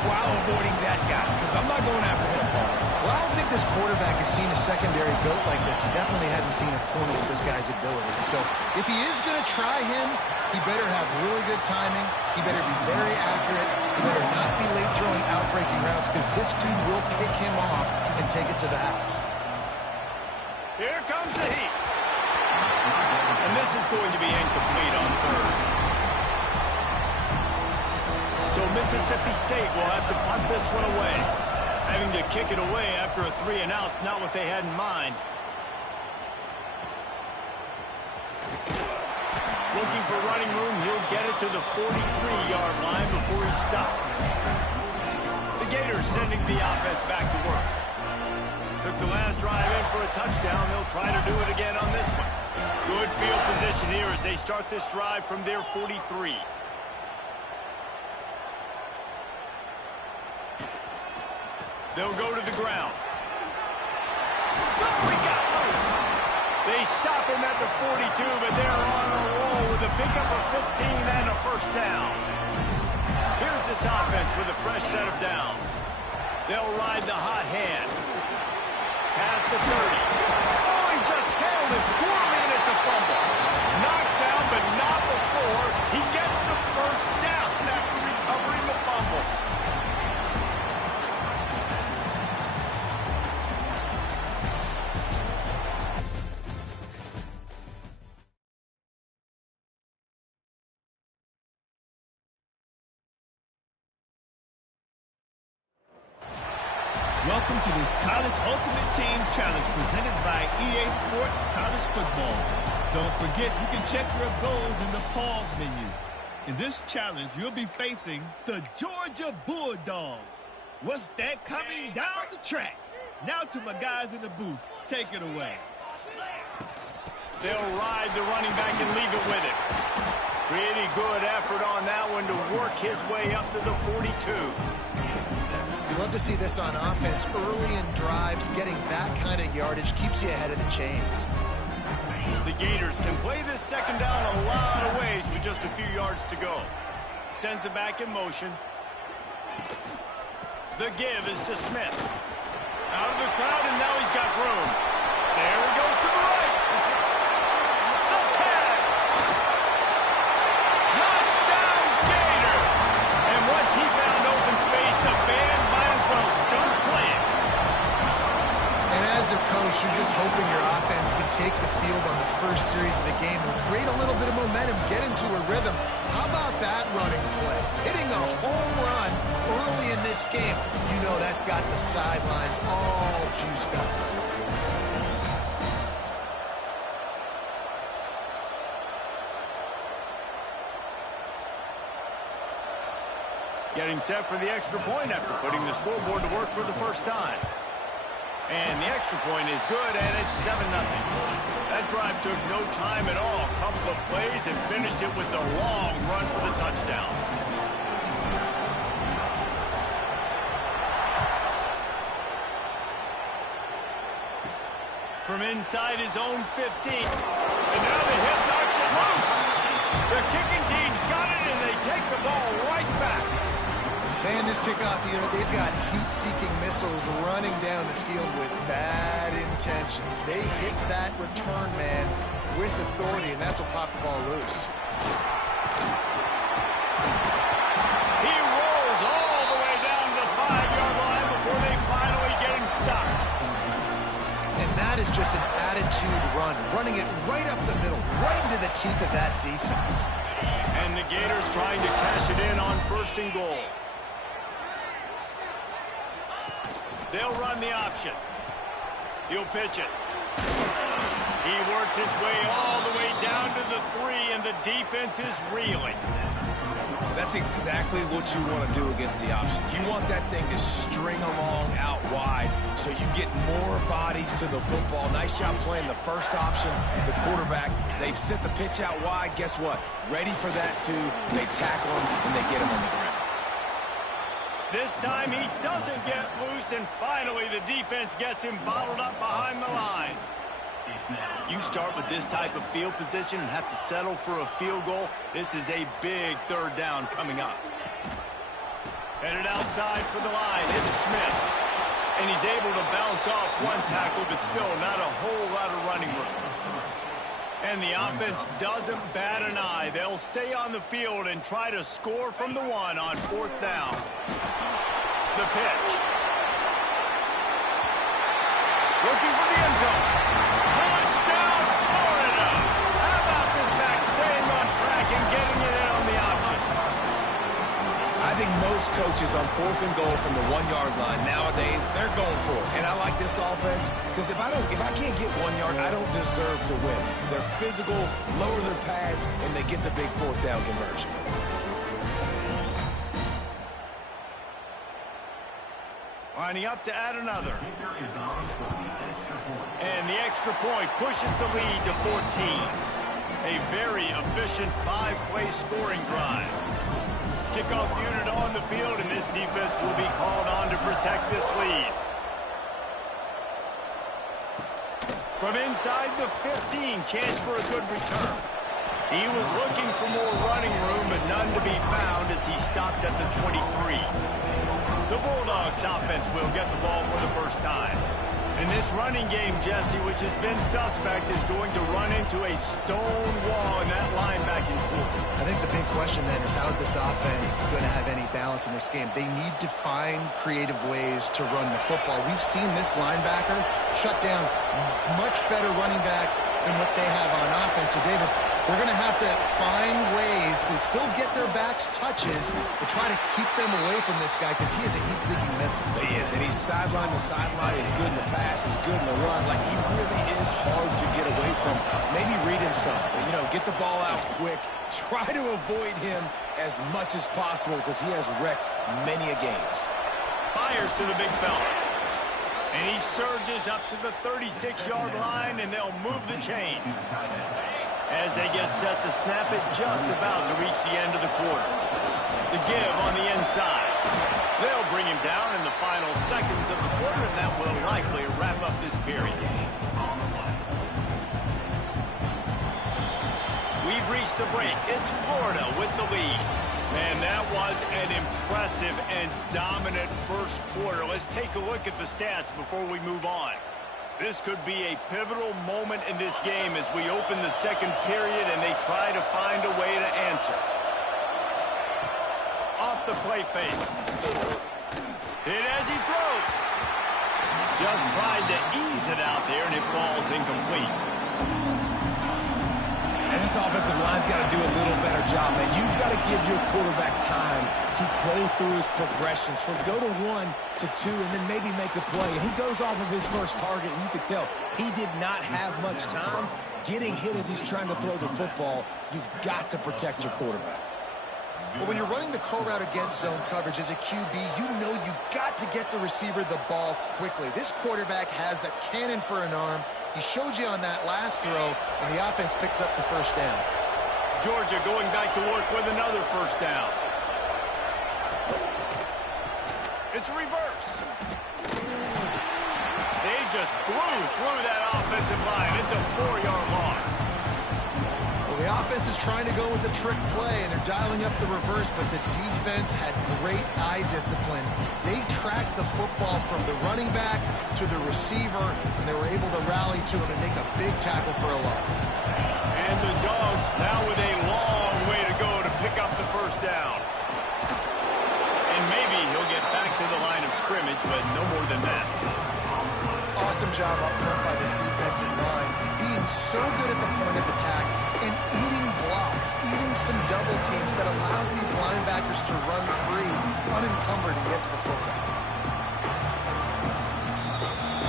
while avoiding that guy, because I'm not going after him, Paul. Well, I don't think this quarterback has seen a secondary built like this. He definitely hasn't seen a corner with this guy's ability. So if he is going to try him, he better have really good timing. He better be very accurate. He better not be late throwing out-breaking routes, because this dude will pick him off and take it to the house. Here comes the heat. And this is going to be incomplete on third. So Mississippi State will have to punt this one away. Having to kick it away after a 3-and-out's not what they had in mind. Looking for running room, he'll get it to the 43-yard line before he's stopped. The Gators sending the offense back to work. Took the last drive in for a touchdown. They'll try to do it again on this one. Good field position here as they start this drive from their 43. They'll go to the ground. Oh, he got loose. They stop him at the 42, but they're on a roll with a pickup of 15 and a first down. Here's this offense with a fresh set of downs. They'll ride the hot hand. Past the 30. Oh, he just held it poorly, and it's a fumble. Knocked down, but not before he gets the first down after recovering the fumble. Welcome to this College Ultimate Team Challenge presented by EA Sports College Football. Don't forget, you can check your goals in the pause menu. In this challenge, you'll be facing the Georgia Bulldogs. What's that coming down the track? Now to my guys in the booth. Take it away. They'll ride the running back and leave it with it. Pretty good effort on that one to work his way up to the 42. You love to see this on offense. Early in drives, getting that kind of yardage keeps you ahead of the chains. The Gators can play this second down a lot of ways with just a few yards to go. Sends it back in motion. The give is to Smith. Out of the crowd, and now he's got room. There he goes to the right. The tag. Touchdown, Gator. And once he found open space, the band might as well start playing. And as a coach, you're just hoping your offense can take the field on the first series of the game and create a little bit of momentum, get into a rhythm. How about that running play? Hitting a home run early in this game. You know that's got the sidelines all juiced up. Getting set for the extra point after putting the scoreboard to work for the first time. And the extra point is good, and it's 7-0. That drive took no time at all. A couple of plays and finished it with a long run for the touchdown. From inside his own 15. And now the hit knocks it loose. The kicking team's got it, and they take the ball right back. Man, this kickoff unit, they've got heat-seeking missiles running down the field with bad intentions. They hit that return man with authority, and that's what popped the ball loose. He rolls all the way down to the 5-yard line before they finally get him stopped. And that is just an attitude run, running it right up the middle, right into the teeth of that defense. And the Gators trying to cash it in on 1st and goal. They'll run the option. He'll pitch it. He works his way all the way down to the 3, and the defense is reeling. That's exactly what you want to do against the option. You want that thing to string along out wide so you get more bodies to the football. Nice job playing the first option, the quarterback. They've sent the pitch out wide. Guess what? Ready for that, too. They tackle him, and they get him on the ground. This time he doesn't get loose, and finally the defense gets him bottled up behind the line. You start with this type of field position and have to settle for a field goal. This is a big 3rd down coming up. Headed outside for the line. It's Smith. And he's able to bounce off one tackle, but still not a whole lot of running room. And the offense doesn't bat an eye. They'll stay on the field and try to score from the 1 on 4th down. The pitch. Looking for the end zone. Touchdown, Florida! How about this back staying on track and getting it in on the option? I think most coaches on 4th and goal from the 1-yard line nowadays, they're going for it. And I like this offense because if I can't get 1 yard, I don't deserve to win. They're physical, lower their pads, and they get the big 4th down conversion. Lining up to add another. And the extra point pushes the lead to 14. A very efficient 5-play scoring drive. Kickoff unit on the field, and this defense will be called on to protect this lead. From inside the 15, chance for a good return. He was looking for more running room, but none to be found as he stopped at the 23. The Bulldogs offense will get the ball for the first time. And this running game, Jesse, which has been suspect, is going to run into a stone wall in that linebacking core. I think the big question then is, how is this offense going to have any balance in this game? They need to find creative ways to run the football. We've seen this linebacker shut down much better running backs than what they have on offense. So, David, they're going to have to find ways to still get their backs touches, but try to keep them away from this guy because he is a heat-seeking missile. He is, and he's sideline to sideline. He's good in the pass. He's good in the run. Like, he really is hard to get away from. Maybe read him some. But, get the ball out quick. Try to avoid him as much as possible because he has wrecked many a games. Fires to the big fella. And he surges up to the 36-yard line, and they'll move the chain. As they get set to snap it, just about to reach the end of the quarter. The give on the inside. They'll bring him down in the final seconds of the quarter, and that will likely wrap up this period. reach the break. It's Florida with the lead. And that was an impressive and dominant first quarter. Let's take a look at the stats before we move on. This could be a pivotal moment in this game as we open the second period and they try to find a way to answer. Off the play fake. Hit as he throws. Just tried to ease it out there, and it falls incomplete. And this offensive line's got to do a little better job, man. You've got to give your quarterback time to go through his progressions from go to 1 to 2 and then maybe make a play. And he goes off of his first target, and you could tell he did not have much time getting hit as he's trying to throw the football. You've got to protect your quarterback. Well, when you're running the curl route against zone coverage as a QB, you know you've got to get the receiver the ball quickly. This quarterback has a cannon for an arm. He showed you on that last throw, and the offense picks up the first down. Georgia going back to work with another first down. It's a reverse. They just blew through that offensive line. It's a 4-yard loss. Well, the offense is trying to go with the trick play, and they're dialing up the reverse, but the defense had great eye discipline. They tracked the football from the running back to the receiver, and they were able to rally to him and make a big tackle for a loss. And the Dogs now with a long way to go to pick up the first down. And maybe he'll get back to the line of scrimmage, but no more than that. Awesome job up front by this defensive line, being so good at the point of attack and eating blocks, eating some double teams that allows these linebackers to run free, unencumbered, and get to the football.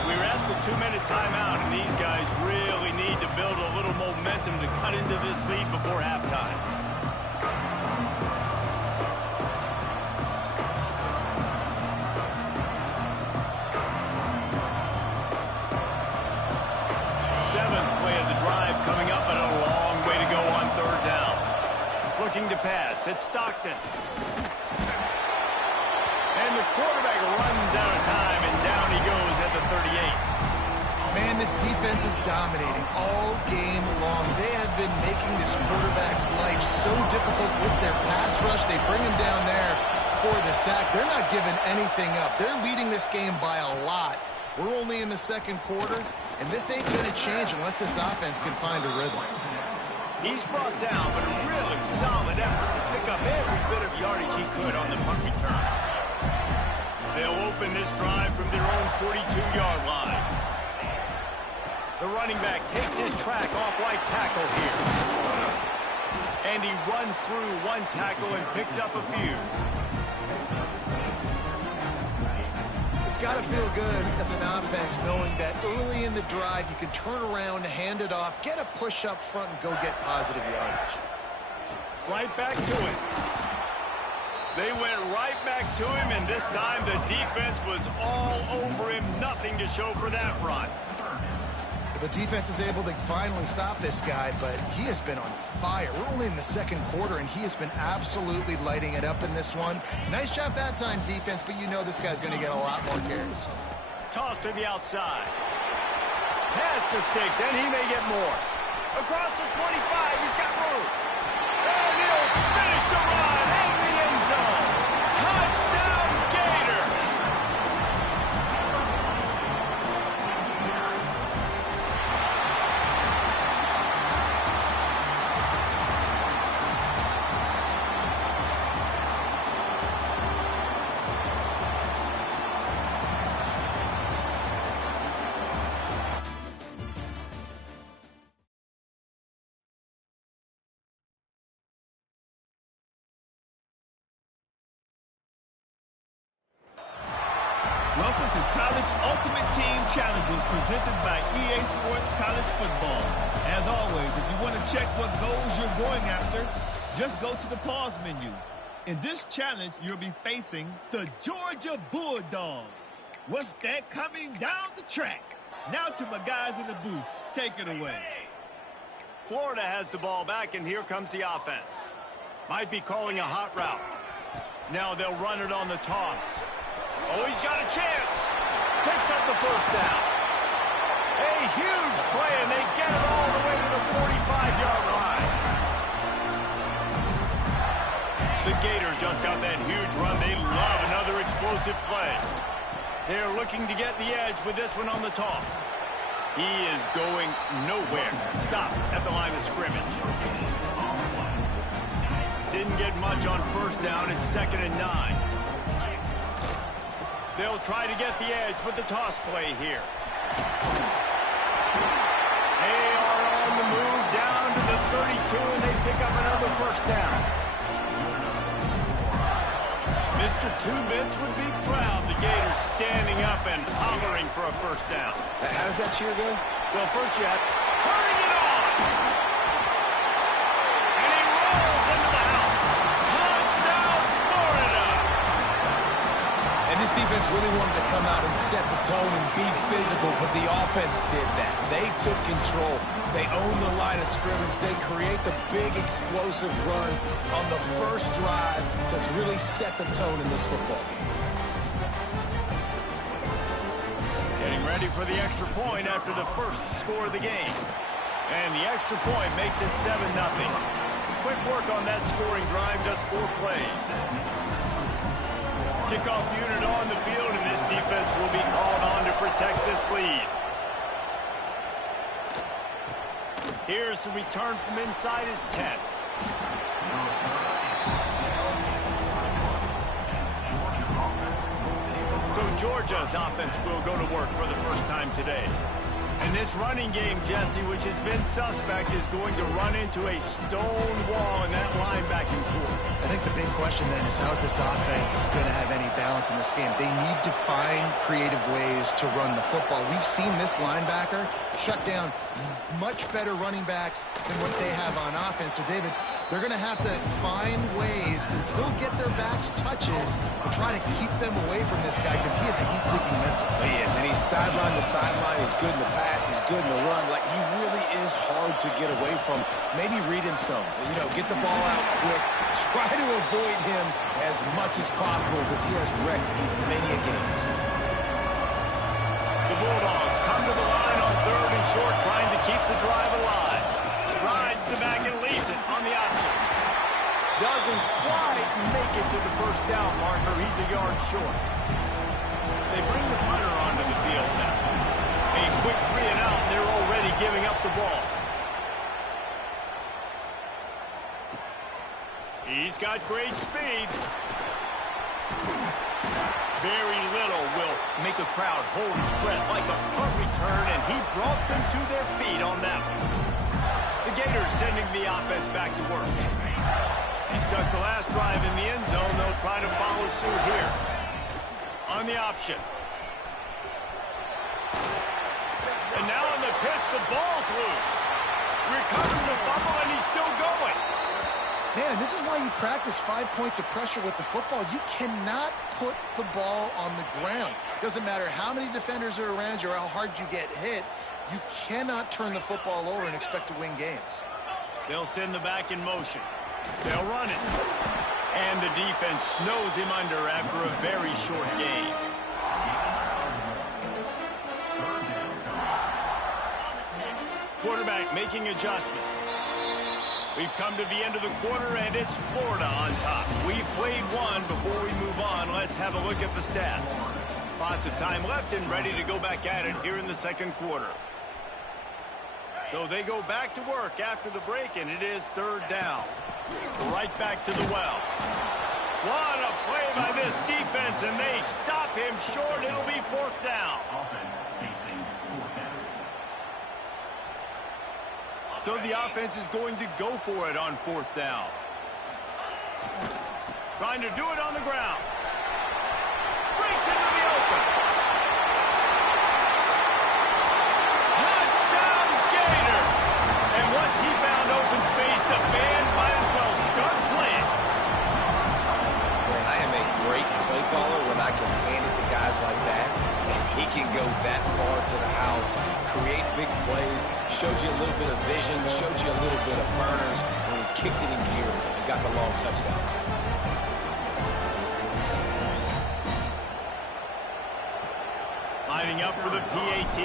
We're at the 2-minute timeout, and these guys really need to build a little momentum to cut into this lead before halftime. Seventh play of the drive coming up, and a long way to go on third down. Looking to pass. It's Stockton. And the quarterback runs out of time, and down he goes at the 38. Man, this defense is dominating all game long. They have been making this quarterback's life so difficult with their pass rush. They bring him down there for the sack. They're not giving anything up. They're leading this game by a lot. We're only in the second quarter, and this ain't going to change unless this offense can find a rhythm. He's brought down, but a really solid effort to pick up every bit of yardage he could on the punt return. They'll open this drive from their own 42-yard line. The running back takes his track off right tackle here. And he runs through one tackle and picks up a few. It's got to feel good as an offense knowing that early in the drive you can turn around, hand it off, get a push up front, and go get positive yardage. Right back to it. They went right back to him, and this time the defense was all over him. Nothing to show for that run. The defense is able to finally stop this guy, but he has been on fire. We're only in the second quarter, and he has been absolutely lighting it up in this one. Nice job that time, defense, but you know this guy's going to get a lot more carries. Toss to the outside. Pass the sticks, and he may get more. Across the 25, he's got room. And he'll finish the run in the end zone. Touchdown, Gator. Welcome to College Ultimate Team Challenges presented by EA Sports College Football. As always, if you want to check what goals you're going after, just go to the pause menu. In this challenge, you'll be facing the Georgia Bulldogs. What's that coming down the track? Now to my guys in the booth. Take it away. Florida has the ball back, and here comes the offense. Might be calling a hot route. Now they'll run it on the toss. Oh, he's got a chance. Picks up the first down. A huge play, and they get it all the way to the 45-yard line. The Gators just got that huge run. They love another explosive play. They're looking to get the edge with this one on the toss. He is going nowhere. Stop at the line of scrimmage. Didn't get much on first down. It's 2nd and 9. They'll try to get the edge with the toss play here. They are on the move down to the 32, and they pick up another first down. Mr. Two-Bits would be proud. The Gators standing up and hollering for a first down. How does that cheer go? Well, first you have turning it on. And he rolls into the house. Touchdown, Florida. And this defense really wanted to come out and set the tone and be physical, but the offense did that. They took control. They owned the line of scrimmage. They create the big explosive run on the first drive to really set the tone in this football game. Getting ready for the extra point after the first score of the game. And the extra point makes it 7-0. Quick work on that scoring drive, just 4 plays. Kickoff unit on the field, and this defense will be called on to protect this lead. Here's the return from inside his 10. So Georgia's offense will go to work for the first time today. And this running game, Jesse, which has been suspect, is going to run into a stone wall in that linebacking core. I think the big question then is, how is this offense going to have any balance in this game? They need to find creative ways to run the football. We've seen this linebacker shut down much better running backs than what they have on offense. So, David, they're going to have to find ways to still get their backs touches and try to keep them away from this guy, because he is a heat-seeking missile. He is, and he's sideline to sideline. He's good in the pass. He's good in the run. Like, he really is hard to get away from. Maybe read him some. You know, get the ball out quick. Try to avoid him as much as possible, because he has wrecked many games. The Bulldogs come to the line on 3rd and short, trying to keep the drive alive. Rides the back and leaves it on the option. Doesn't quite make it to the first down marker. He's a yard short. They bring the punter onto the field now. A quick 3 and out, and they're already giving up the ball. He's got great speed. Very little will make a crowd hold its breath, like a punt return, and he brought them to their feet on that one. The Gators sending the offense back to work. He stuck the last drive in the end zone. They'll try to follow suit here. On the option. And now on the pitch, the ball's loose. Recovers the fumble, and he's still going. Man, and this is why you practice 5 points of pressure with the football. You cannot put the ball on the ground. Doesn't matter how many defenders are around you or how hard you get hit. You cannot turn the football over and expect to win games. They'll send the back in motion. They'll run it. And the defense snows him under after a very short game. Quarterback making adjustments. We've come to the end of the quarter, and it's Florida on top. We've played one. Before we move on, let's have a look at the stats. Lots of time left and ready to go back at it here in the second quarter. So they go back to work after the break, and it is 3rd down. Right back to the well. What a play by this defense, and they stop him short. It'll be 4th down. So the offense is going to go for it on 4th down. Trying to do it on the ground. Breaks into the open. Touchdown, Gator! And once he found open space, the band might as well start playing. Man, I am a great play caller when I can hand it to guys like that. And he can go that far to the house, create big plays, showed you a little bit of vision, showed you a little bit of burners when he kicked it in gear and got the long touchdown. Lining up for the PAT.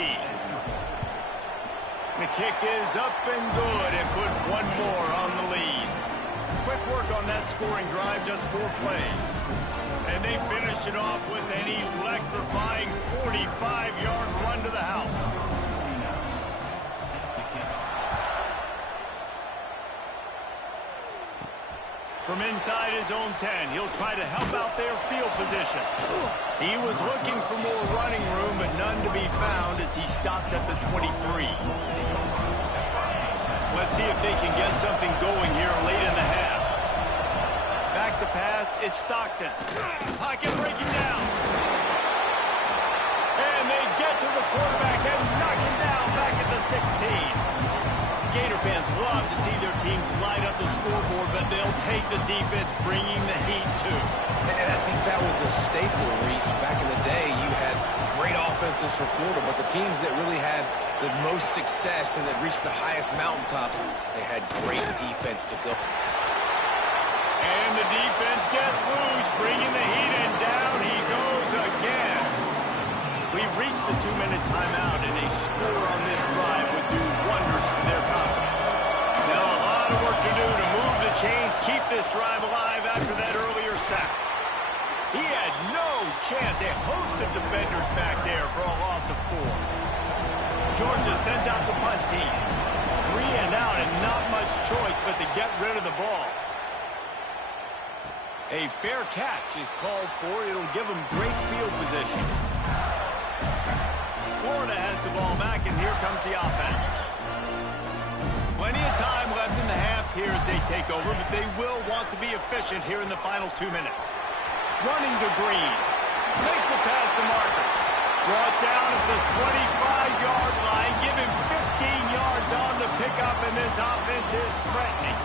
The kick is up and good, and put one more on the lead. quick work on that scoring drive, just 4 plays. And they finish it off with an electrifying 45-yard run to the house. From inside his own 10, he'll try to help out their field position. He was looking for more running room, but none to be found as he stopped at the 23. Let's see if they can get something going here late in the half. Back to pass, it's Stockton. Pocket breaking down. And they get to the quarterback and knock him down back at the 16. Gator fans love to see their teams light up the scoreboard, but they'll take the defense bringing the heat too. And I think that was a staple, Reese. Back in the day, you had great offenses for Florida, but the teams that really had the most success and that reached the highest mountaintops, they had great defense to go. And the defense gets loose, bringing the heat, and down he goes again. We've reached the 2-minute timeout, and a score on this drive would do wonders for their confidence. Now a lot of work to do to move the chains, keep this drive alive after that earlier sack. He had no chance. A host of defenders back there for a loss of 4. Georgia sends out the punt team. 3 and out, and not much choice but to get rid of the ball. A fair catch is called for. It'll give them great field position. Florida has the ball back, and here comes the offense. Plenty of time left in the half here as they take over, but they will want to be efficient here in the final 2 minutes. Running to Green. Makes it past the marker. Brought down at the 25-yard line. Give him 15 yards on the pickup, and this offense is threatening.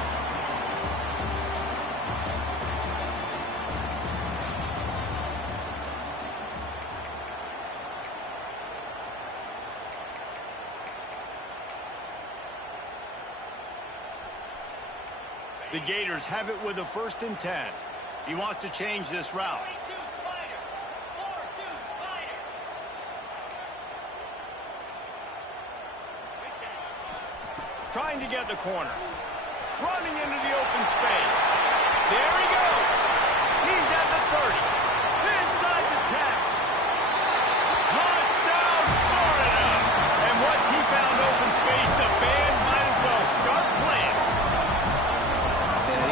The Gators have it with a 1st and 10. He wants to change this route. Trying to get the corner. Running into the open space. There he goes. He's at the 30. Inside the 10. Touchdown, Florida. And once he found open space, the band might as well start playing.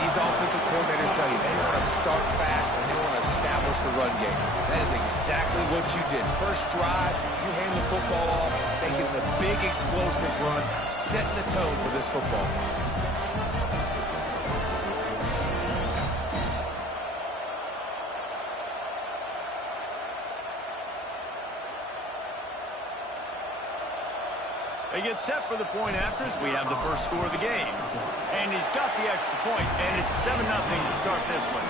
These offensive coordinators tell you they want to start fast and they want to establish the run game. That is exactly what you did. First drive, you hand the football off, making the big explosive run, setting the tone for this football game. They get set for the point afters. We have the first score of the game. And he's got the extra point, and it's 7-0 to start this one.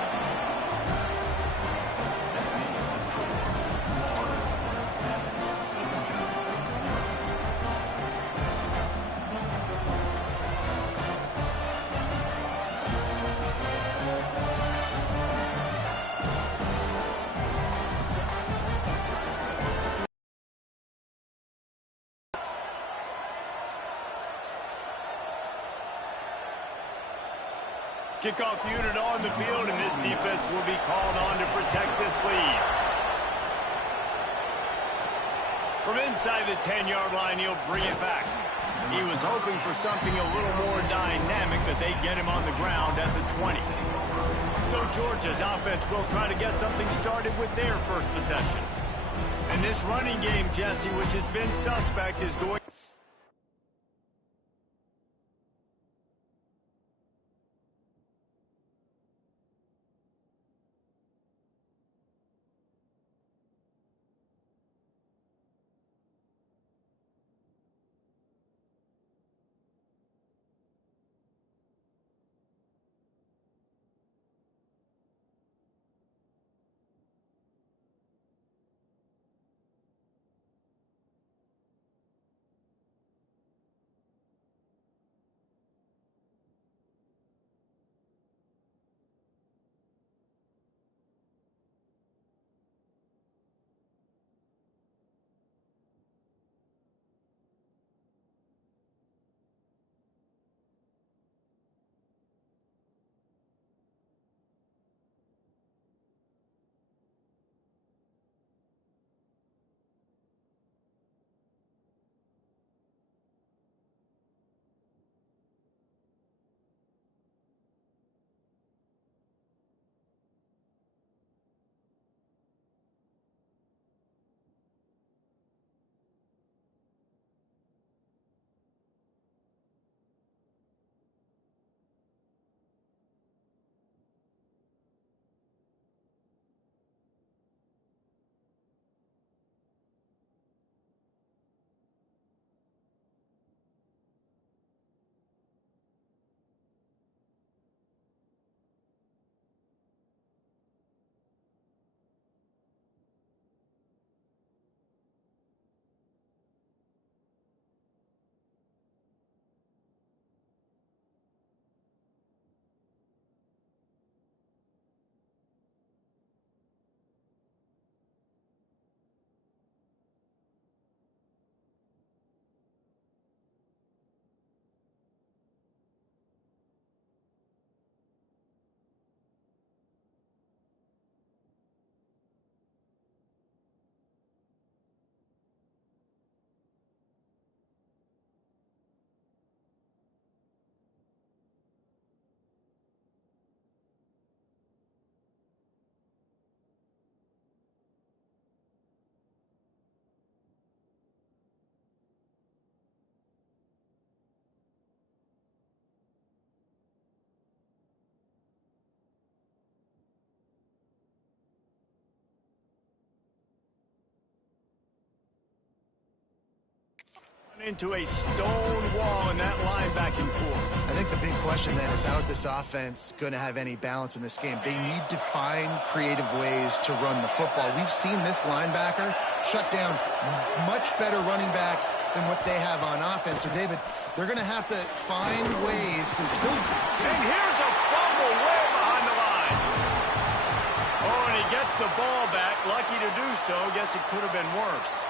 Kickoff unit on the field, and this defense will be called on to protect this lead. From inside the 10-yard line, he'll bring it back. He was hoping for something a little more dynamic, but they get him on the ground at the 20. So Georgia's offense will try to get something started with their first possession. And this running game, Jesse, which has been suspect, is going... Into a stone wall in that linebacking core. I think the big question then is, how is this offense going to have any balance in this game? They need to find creative ways to run the football. We've seen this linebacker shut down much better running backs than what they have on offense. So, David, they're going to have to find ways to still... And here's a fumble way behind the line. Oh, and he gets the ball back. Lucky to do so. Guess it could have been worse.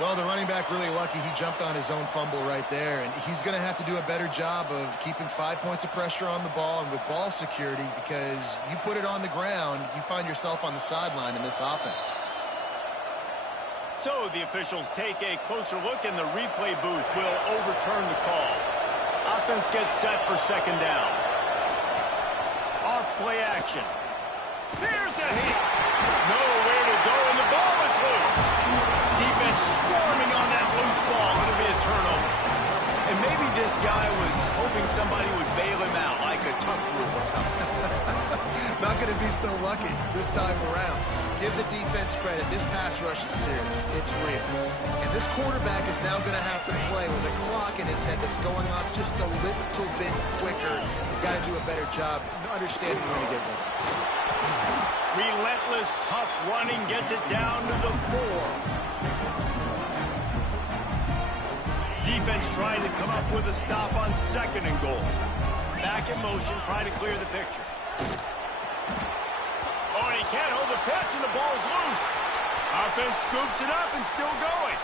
Well, the running back really lucky. He jumped on his own fumble right there, and he's going to have to do a better job of keeping 5 points of pressure on the ball and with ball security, because you put it on the ground, you find yourself on the sideline in this offense. So the officials take a closer look, and the replay booth will overturn the call. Offense gets set for second down. Off play action. Here's a hit. Nowhere to go, and the ball is loose. Defense swarming on that loose ball. It'll be a turnover. And maybe this guy was hoping somebody would bail him out, like a tuck rule or something. Not going to be so lucky this time around. Give the defense credit. This pass rush is serious. It's real. And this quarterback is now going to have to play with a clock in his head that's going off just a little bit quicker. He's got to do a better job understanding when to get ready. Relentless, tough running gets it down to the 4. Defense trying to come up with a stop on second and goal. Back in motion, trying to clear the picture. Oh, and he can't hold the pitch, and the ball's loose. Offense scoops it up and still going.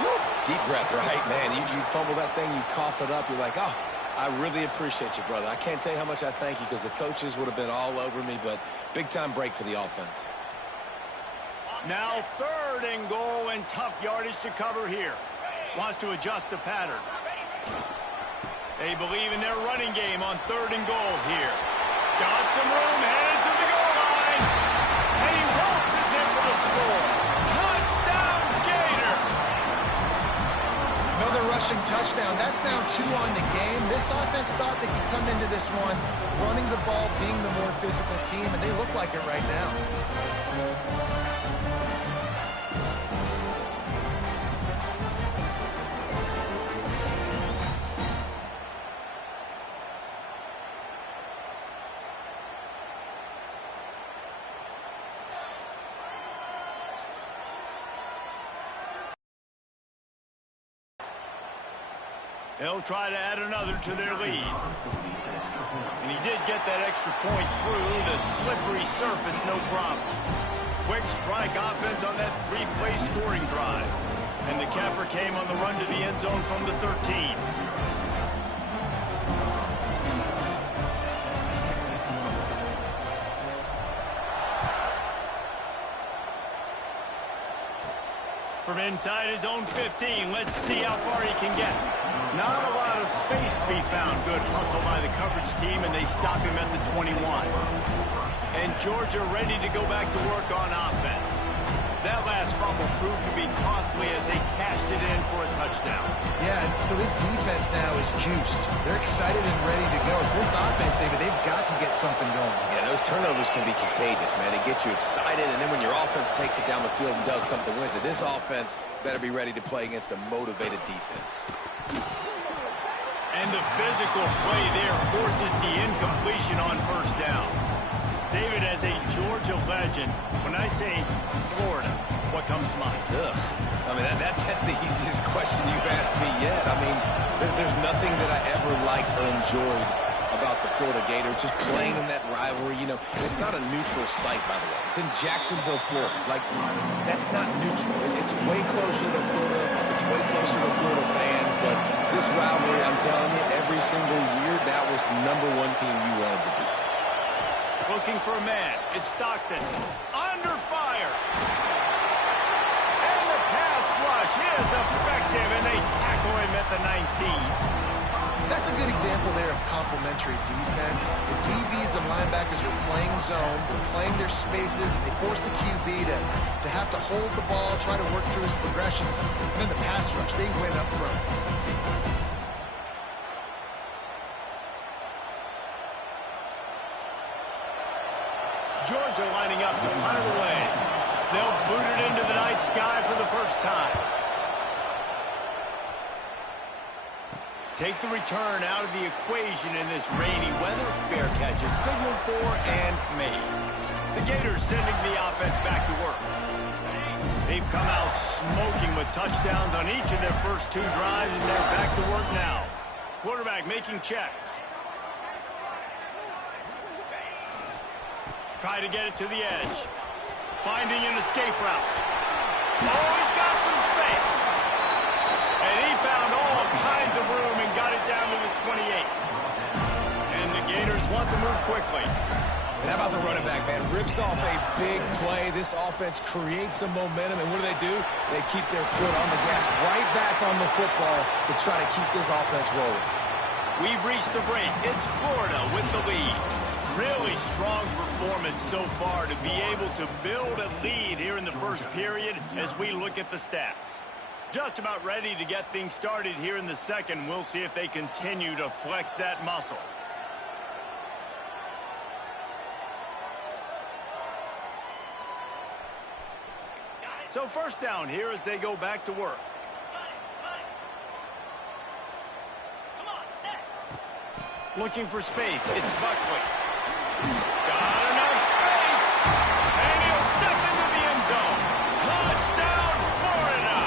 Woo. Deep breath, right? Man, you fumble that thing, you cough it up, you're like, oh, I really appreciate you, brother. I can't tell you how much I thank you, because the coaches would have been all over me, but big-time break for the offense. Now third and goal, and tough yardage to cover here. Wants to adjust the pattern. They believe in their running game on third and goal here. Got some room, headed to the goal line. And he waltzes in for the score. Touchdown, Gator! Another rushing touchdown. That's now 2 on the game. This offense thought they could come into this one running the ball, being the more physical team, and they look like it right now. They'll try to add another to their lead. And he did get that extra point through the slippery surface, no problem. Quick strike offense on that 3-play scoring drive. And the capper came on the run to the end zone from the 13. From inside his own 15, let's see how far he can get. Not a lot of space to be found. Good hustle by the coverage team, and they stop him at the 21. And Georgia ready to go back to work on offense. That last fumble proved to be costly as they cashed it in for a touchdown. Yeah, so this defense now is juiced. They're excited and ready to go. So this offense, David, they've got to get something going. Yeah, those turnovers can be contagious, man. They get you excited, and then when your offense takes it down the field and does something with it, this offense better be ready to play against a motivated defense. And the physical play there forces the incompletion on first down. David, as a Georgia legend, when I say Florida, what comes to mind? Ugh. I mean, that's the easiest question you've asked me yet. I mean, there's nothing that I ever liked or enjoyed about the Florida Gators, just playing in that rivalry. You know, it's not a neutral site, by the way. It's in Jacksonville, Florida. Like, that's not neutral. It's way closer to Florida. It's way closer to Florida fans. But this rivalry, I'm telling you, every single year, that was #1 team you wanted to beat. Looking for a man. It's Stockton. Under fire. And the pass rush is effective, and they tackle him at the 19. That's a good example there of complementary defense. The DBs and linebackers are playing zone. They're playing their spaces. They force the QB to have to hold the ball, try to work through his progressions. And then the pass rush, they win up front. Georgia lining up to punt it away. They'll boot it into the sky for the first time. Take the return out of the equation in this rainy weather. Fair catch is signaled for and made. The Gators sending the offense back to work. They've come out smoking with touchdowns on each of their first 2 drives, and they're back to work now. Quarterback making checks. Try to get it to the edge. Finding an escape route. Oh, he's got some space. And he found all kinds of room and got it down to the 28. And the Gators want to move quickly. And how about the running back, man? Rips off a big play. This offense creates some momentum, and what do? They keep their foot on the gas, right back on the football to try to keep this offense rolling. We've reached the break. It's Florida with the lead. Really strong performance so far to be able to build a lead here in the first period as we look at the stats. Just about ready to get things started here in the second. We'll see if they continue to flex that muscle. So first down here as they go back to work. Looking for space. It's Buckley. Got enough space. And he'll step into the end zone. Touchdown, Florida.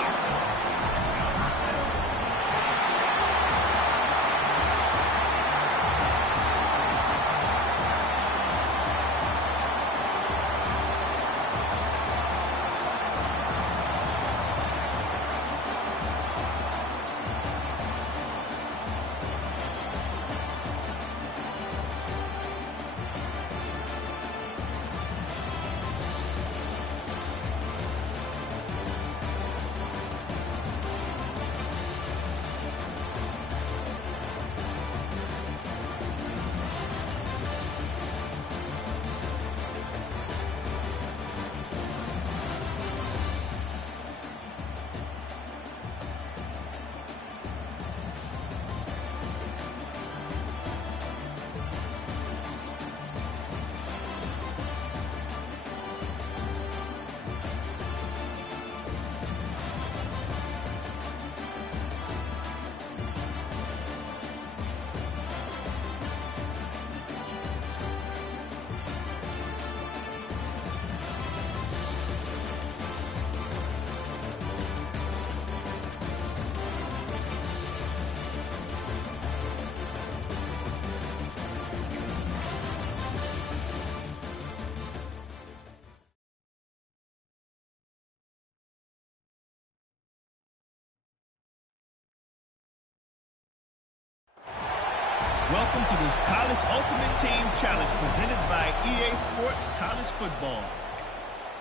Welcome to this College Ultimate Team Challenge presented by EA Sports College Football.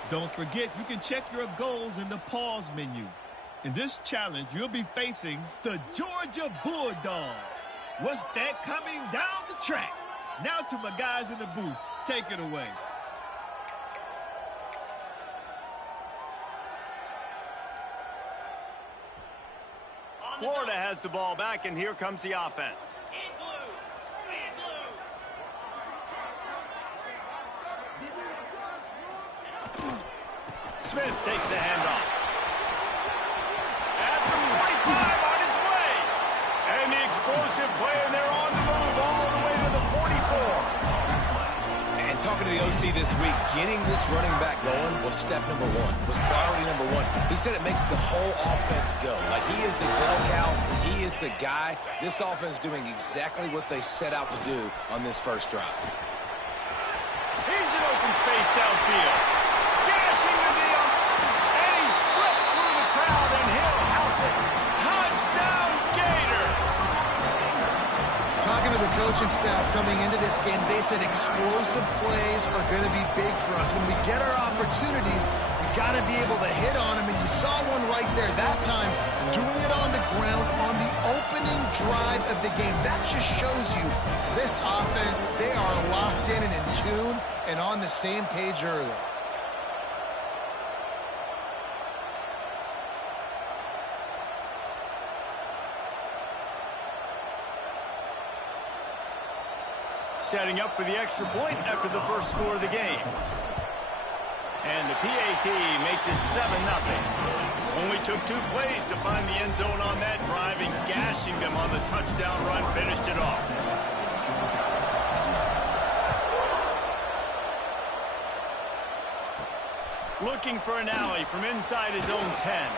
Don't forget, you can check your goals in the pause menu. In this challenge, you'll be facing the Georgia Bulldogs. What's that coming down the track? Now to my guys in the booth. Take it away. Florida has the ball back, and here comes the offense. Smith takes the handoff. At the 45 on his way. And the explosive play, and they're on the move all the way to the 44. And talking to the OC this week, getting this running back going was step number 1, was priority number 1. He said it makes the whole offense go. Like, he is the bell cow. He is the guy. This offense doing exactly what they set out to do on this first drive. Here's an open space downfield. Dashing the deal. And he slipped through the crowd, and he'll house it. Touchdown, Gator. Talking to the coaching staff coming into this game, they said explosive plays are going to be big for us. When we get our opportunities, we got to be able to hit on them, and you saw one right there that time, doing it on the ground on the opening drive of the game. That just shows you this offense, they are locked in and in tune and on the same page early. Setting up for the extra point after the first score of the game. And the PAT makes it 7-0. Only took 2 plays to find the end zone on that drive, and gashing them on the touchdown run finished it off. Looking for an alley from inside his own 10.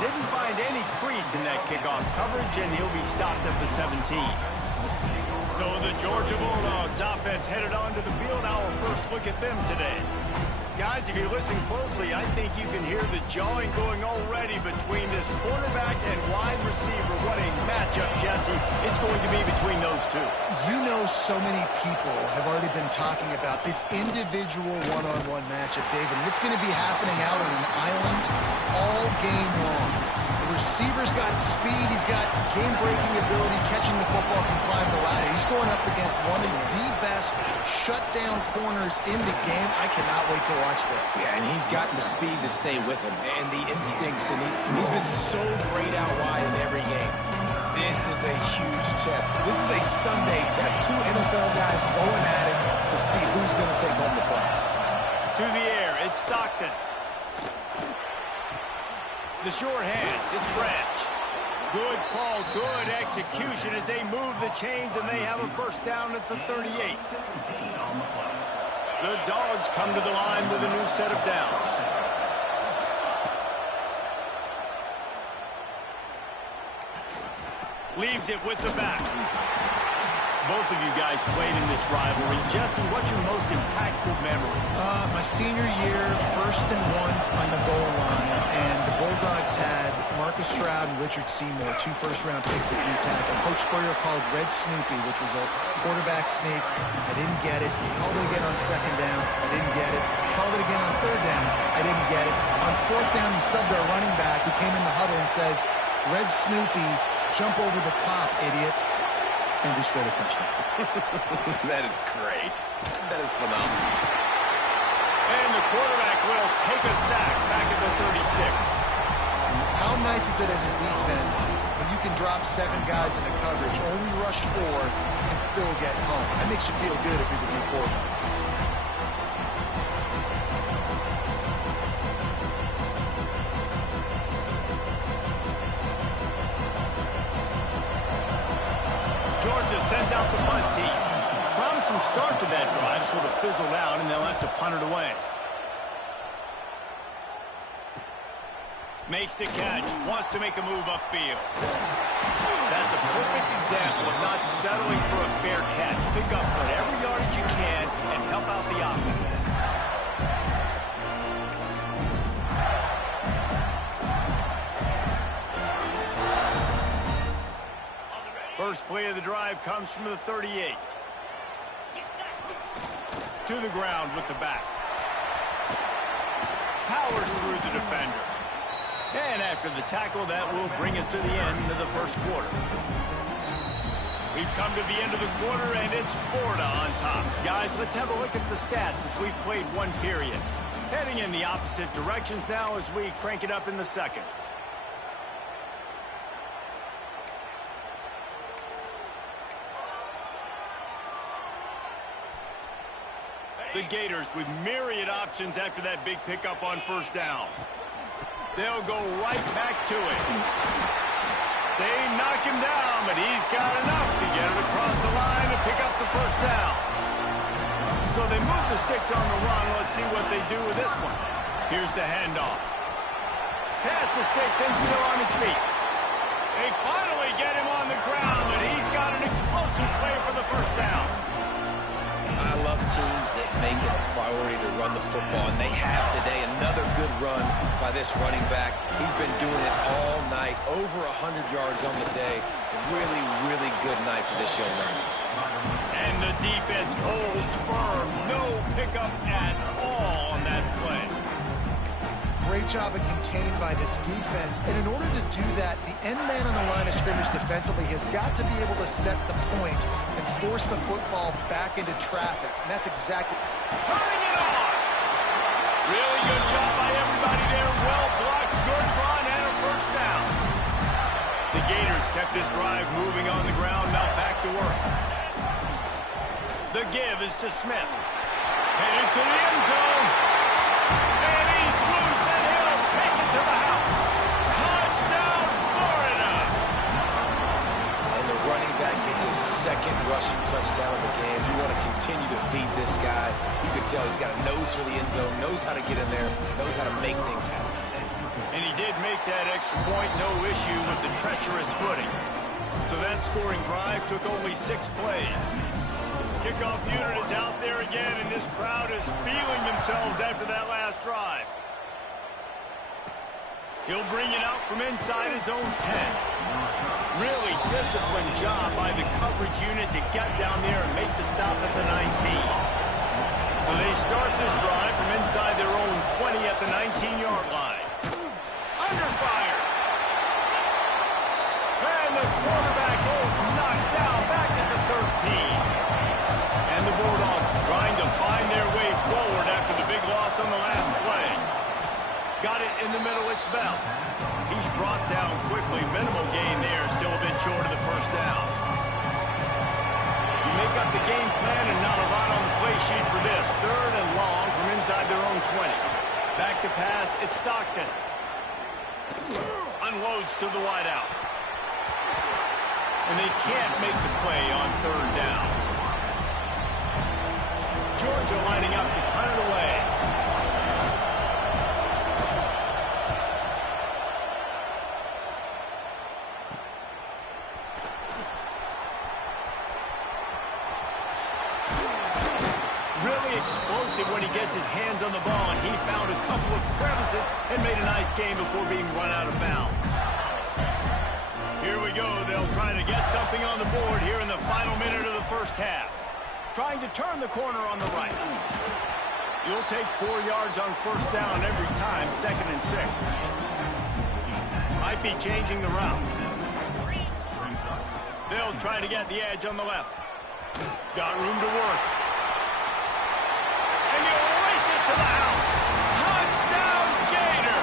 Didn't find any crease in that kickoff coverage, and he'll be stopped at the 17. So the Georgia Bulldogs offense headed onto the field. Our first look at them today. Guys, if you listen closely, I think you can hear the jawing going already between this quarterback and wide receiver. What a matchup, Jesse, it's going to be between those two. You know, so many people have already been talking about this individual one-on-one matchup, David. And it's going to be happening out on an island all game long. The receiver's got speed. He's got game-breaking ability, catching the football, can climb the ladder. He's going up against one of the best shutdown corners in the game. I cannot wait to watch this. Yeah, and he's got the speed to stay with him and the instincts, and he's been so great out wide in every game. This is a huge test. This is a Sunday test. 2 NFL guys going at it to see who's going to take home the prize. To the air, it's Stockton. The short hands, it's Branch. Good call, good execution as they move the chains, and they have a first down at the 38. The Dogs come to the line with a new set of downs. Leaves it with the back. Both of you guys played in this rivalry. Jesse, what's your most impactful memory? My senior year, 1st and 1 on the goal line, and the Bulldogs had Marcus Stroud and Richard Seymour, 2 first-round picks at D-tackle. Coach Spurrier called Red Snoopy, which was a quarterback sneak. I didn't get it. He called it again on 2nd down. I didn't get it. Called it again on 3rd down. I didn't get it. On 4th down, he subbed our running back who came in the huddle and says, Red Snoopy, jump over the top, idiot. And we scored a touchdown. That is great. That is phenomenal. And the quarterback will take a sack back at the 36. How nice is it as a defense when you can drop 7 guys into coverage, only rush 4, and still get home? That makes you feel good if you're the new quarterback. Georgia sends out the punt team. Promising start to that drive, sort of fizzled out, and they'll have to punt it away. Makes the catch, wants to make a move upfield. That's a perfect example of not settling for a fair catch. Pick up whatever yardage you can and help out the offense. First play of the drive comes from the 38. To the ground with the back. Powers through the defender. And after the tackle, that will bring us to the end of the first quarter. We've come to the end of the quarter, and it's Florida on top. Guys, let's have a look at the stats as we've played 1 period. Heading in the opposite directions now as we crank it up in the second. The Gators with myriad options after that big pickup on first down. They'll go right back to it. They knock him down, but he's got enough to get it across the line and pick up the first down. So they move the sticks on the run. Let's see what they do with this one. Here's the handoff. Pass the sticks and still on his feet. They finally get him on the ground, but he's got an explosive play for the first down. I love teams that make it a priority to run the football, and they have today. Another good run by this running back. He's been doing it all night, over 100 yards on the day. Really, really good night for this young man. And the defense holds firm. No pickup at all on that play. Great job of contained by this defense. And in order to do that, the end man on the line of scrimmage defensively has got to be able to set the point and force the football back into traffic. And that's exactly... Turning it on! Really good job by everybody there. Well blocked, good run, and a first down. The Gators kept this drive moving on the ground. Now back to work. The give is to Smith. Headed to the end zone. tell he's got a nose for the end zone, knows how to get in there, knows how to make things happen. And he did make that extra point, no issue with the treacherous footing. So that scoring drive took only 6 plays. Kickoff unit is out there again, and this crowd is feeling themselves after that last drive. He'll bring it out from inside his own 10. Really disciplined job by the coverage unit to get down there and make the stop at the 19. So they start this drive from inside their own 20 at the 19-yard line. Under fire. And the quarterback is knocked down back at the 13. And the Bulldogs trying to find their way forward after the big loss on the last play. Got it in the middle, it's Bell. He's brought down quickly. Minimal gain there, still a bit short of the first down. You make up the game plan and not a lot on the play sheet for this. 3rd and long from inside their own 20. Back to pass, it's Stockton. Unloads to the wideout. And they can't make the play on 3rd down. Georgia lining up to punt it away. Explosive when he gets his hands on the ball, and he found a couple of crevices and made a nice game before being run out of bounds. Here we go. They'll try to get something on the board here in the final minute of the first half. Trying to turn the corner on the right. You'll take 4 yards on first down every time, 2nd and 6. Might be changing the route. They'll try to get the edge on the left. Got room to work. And you race it to the house. Touchdown, Gator!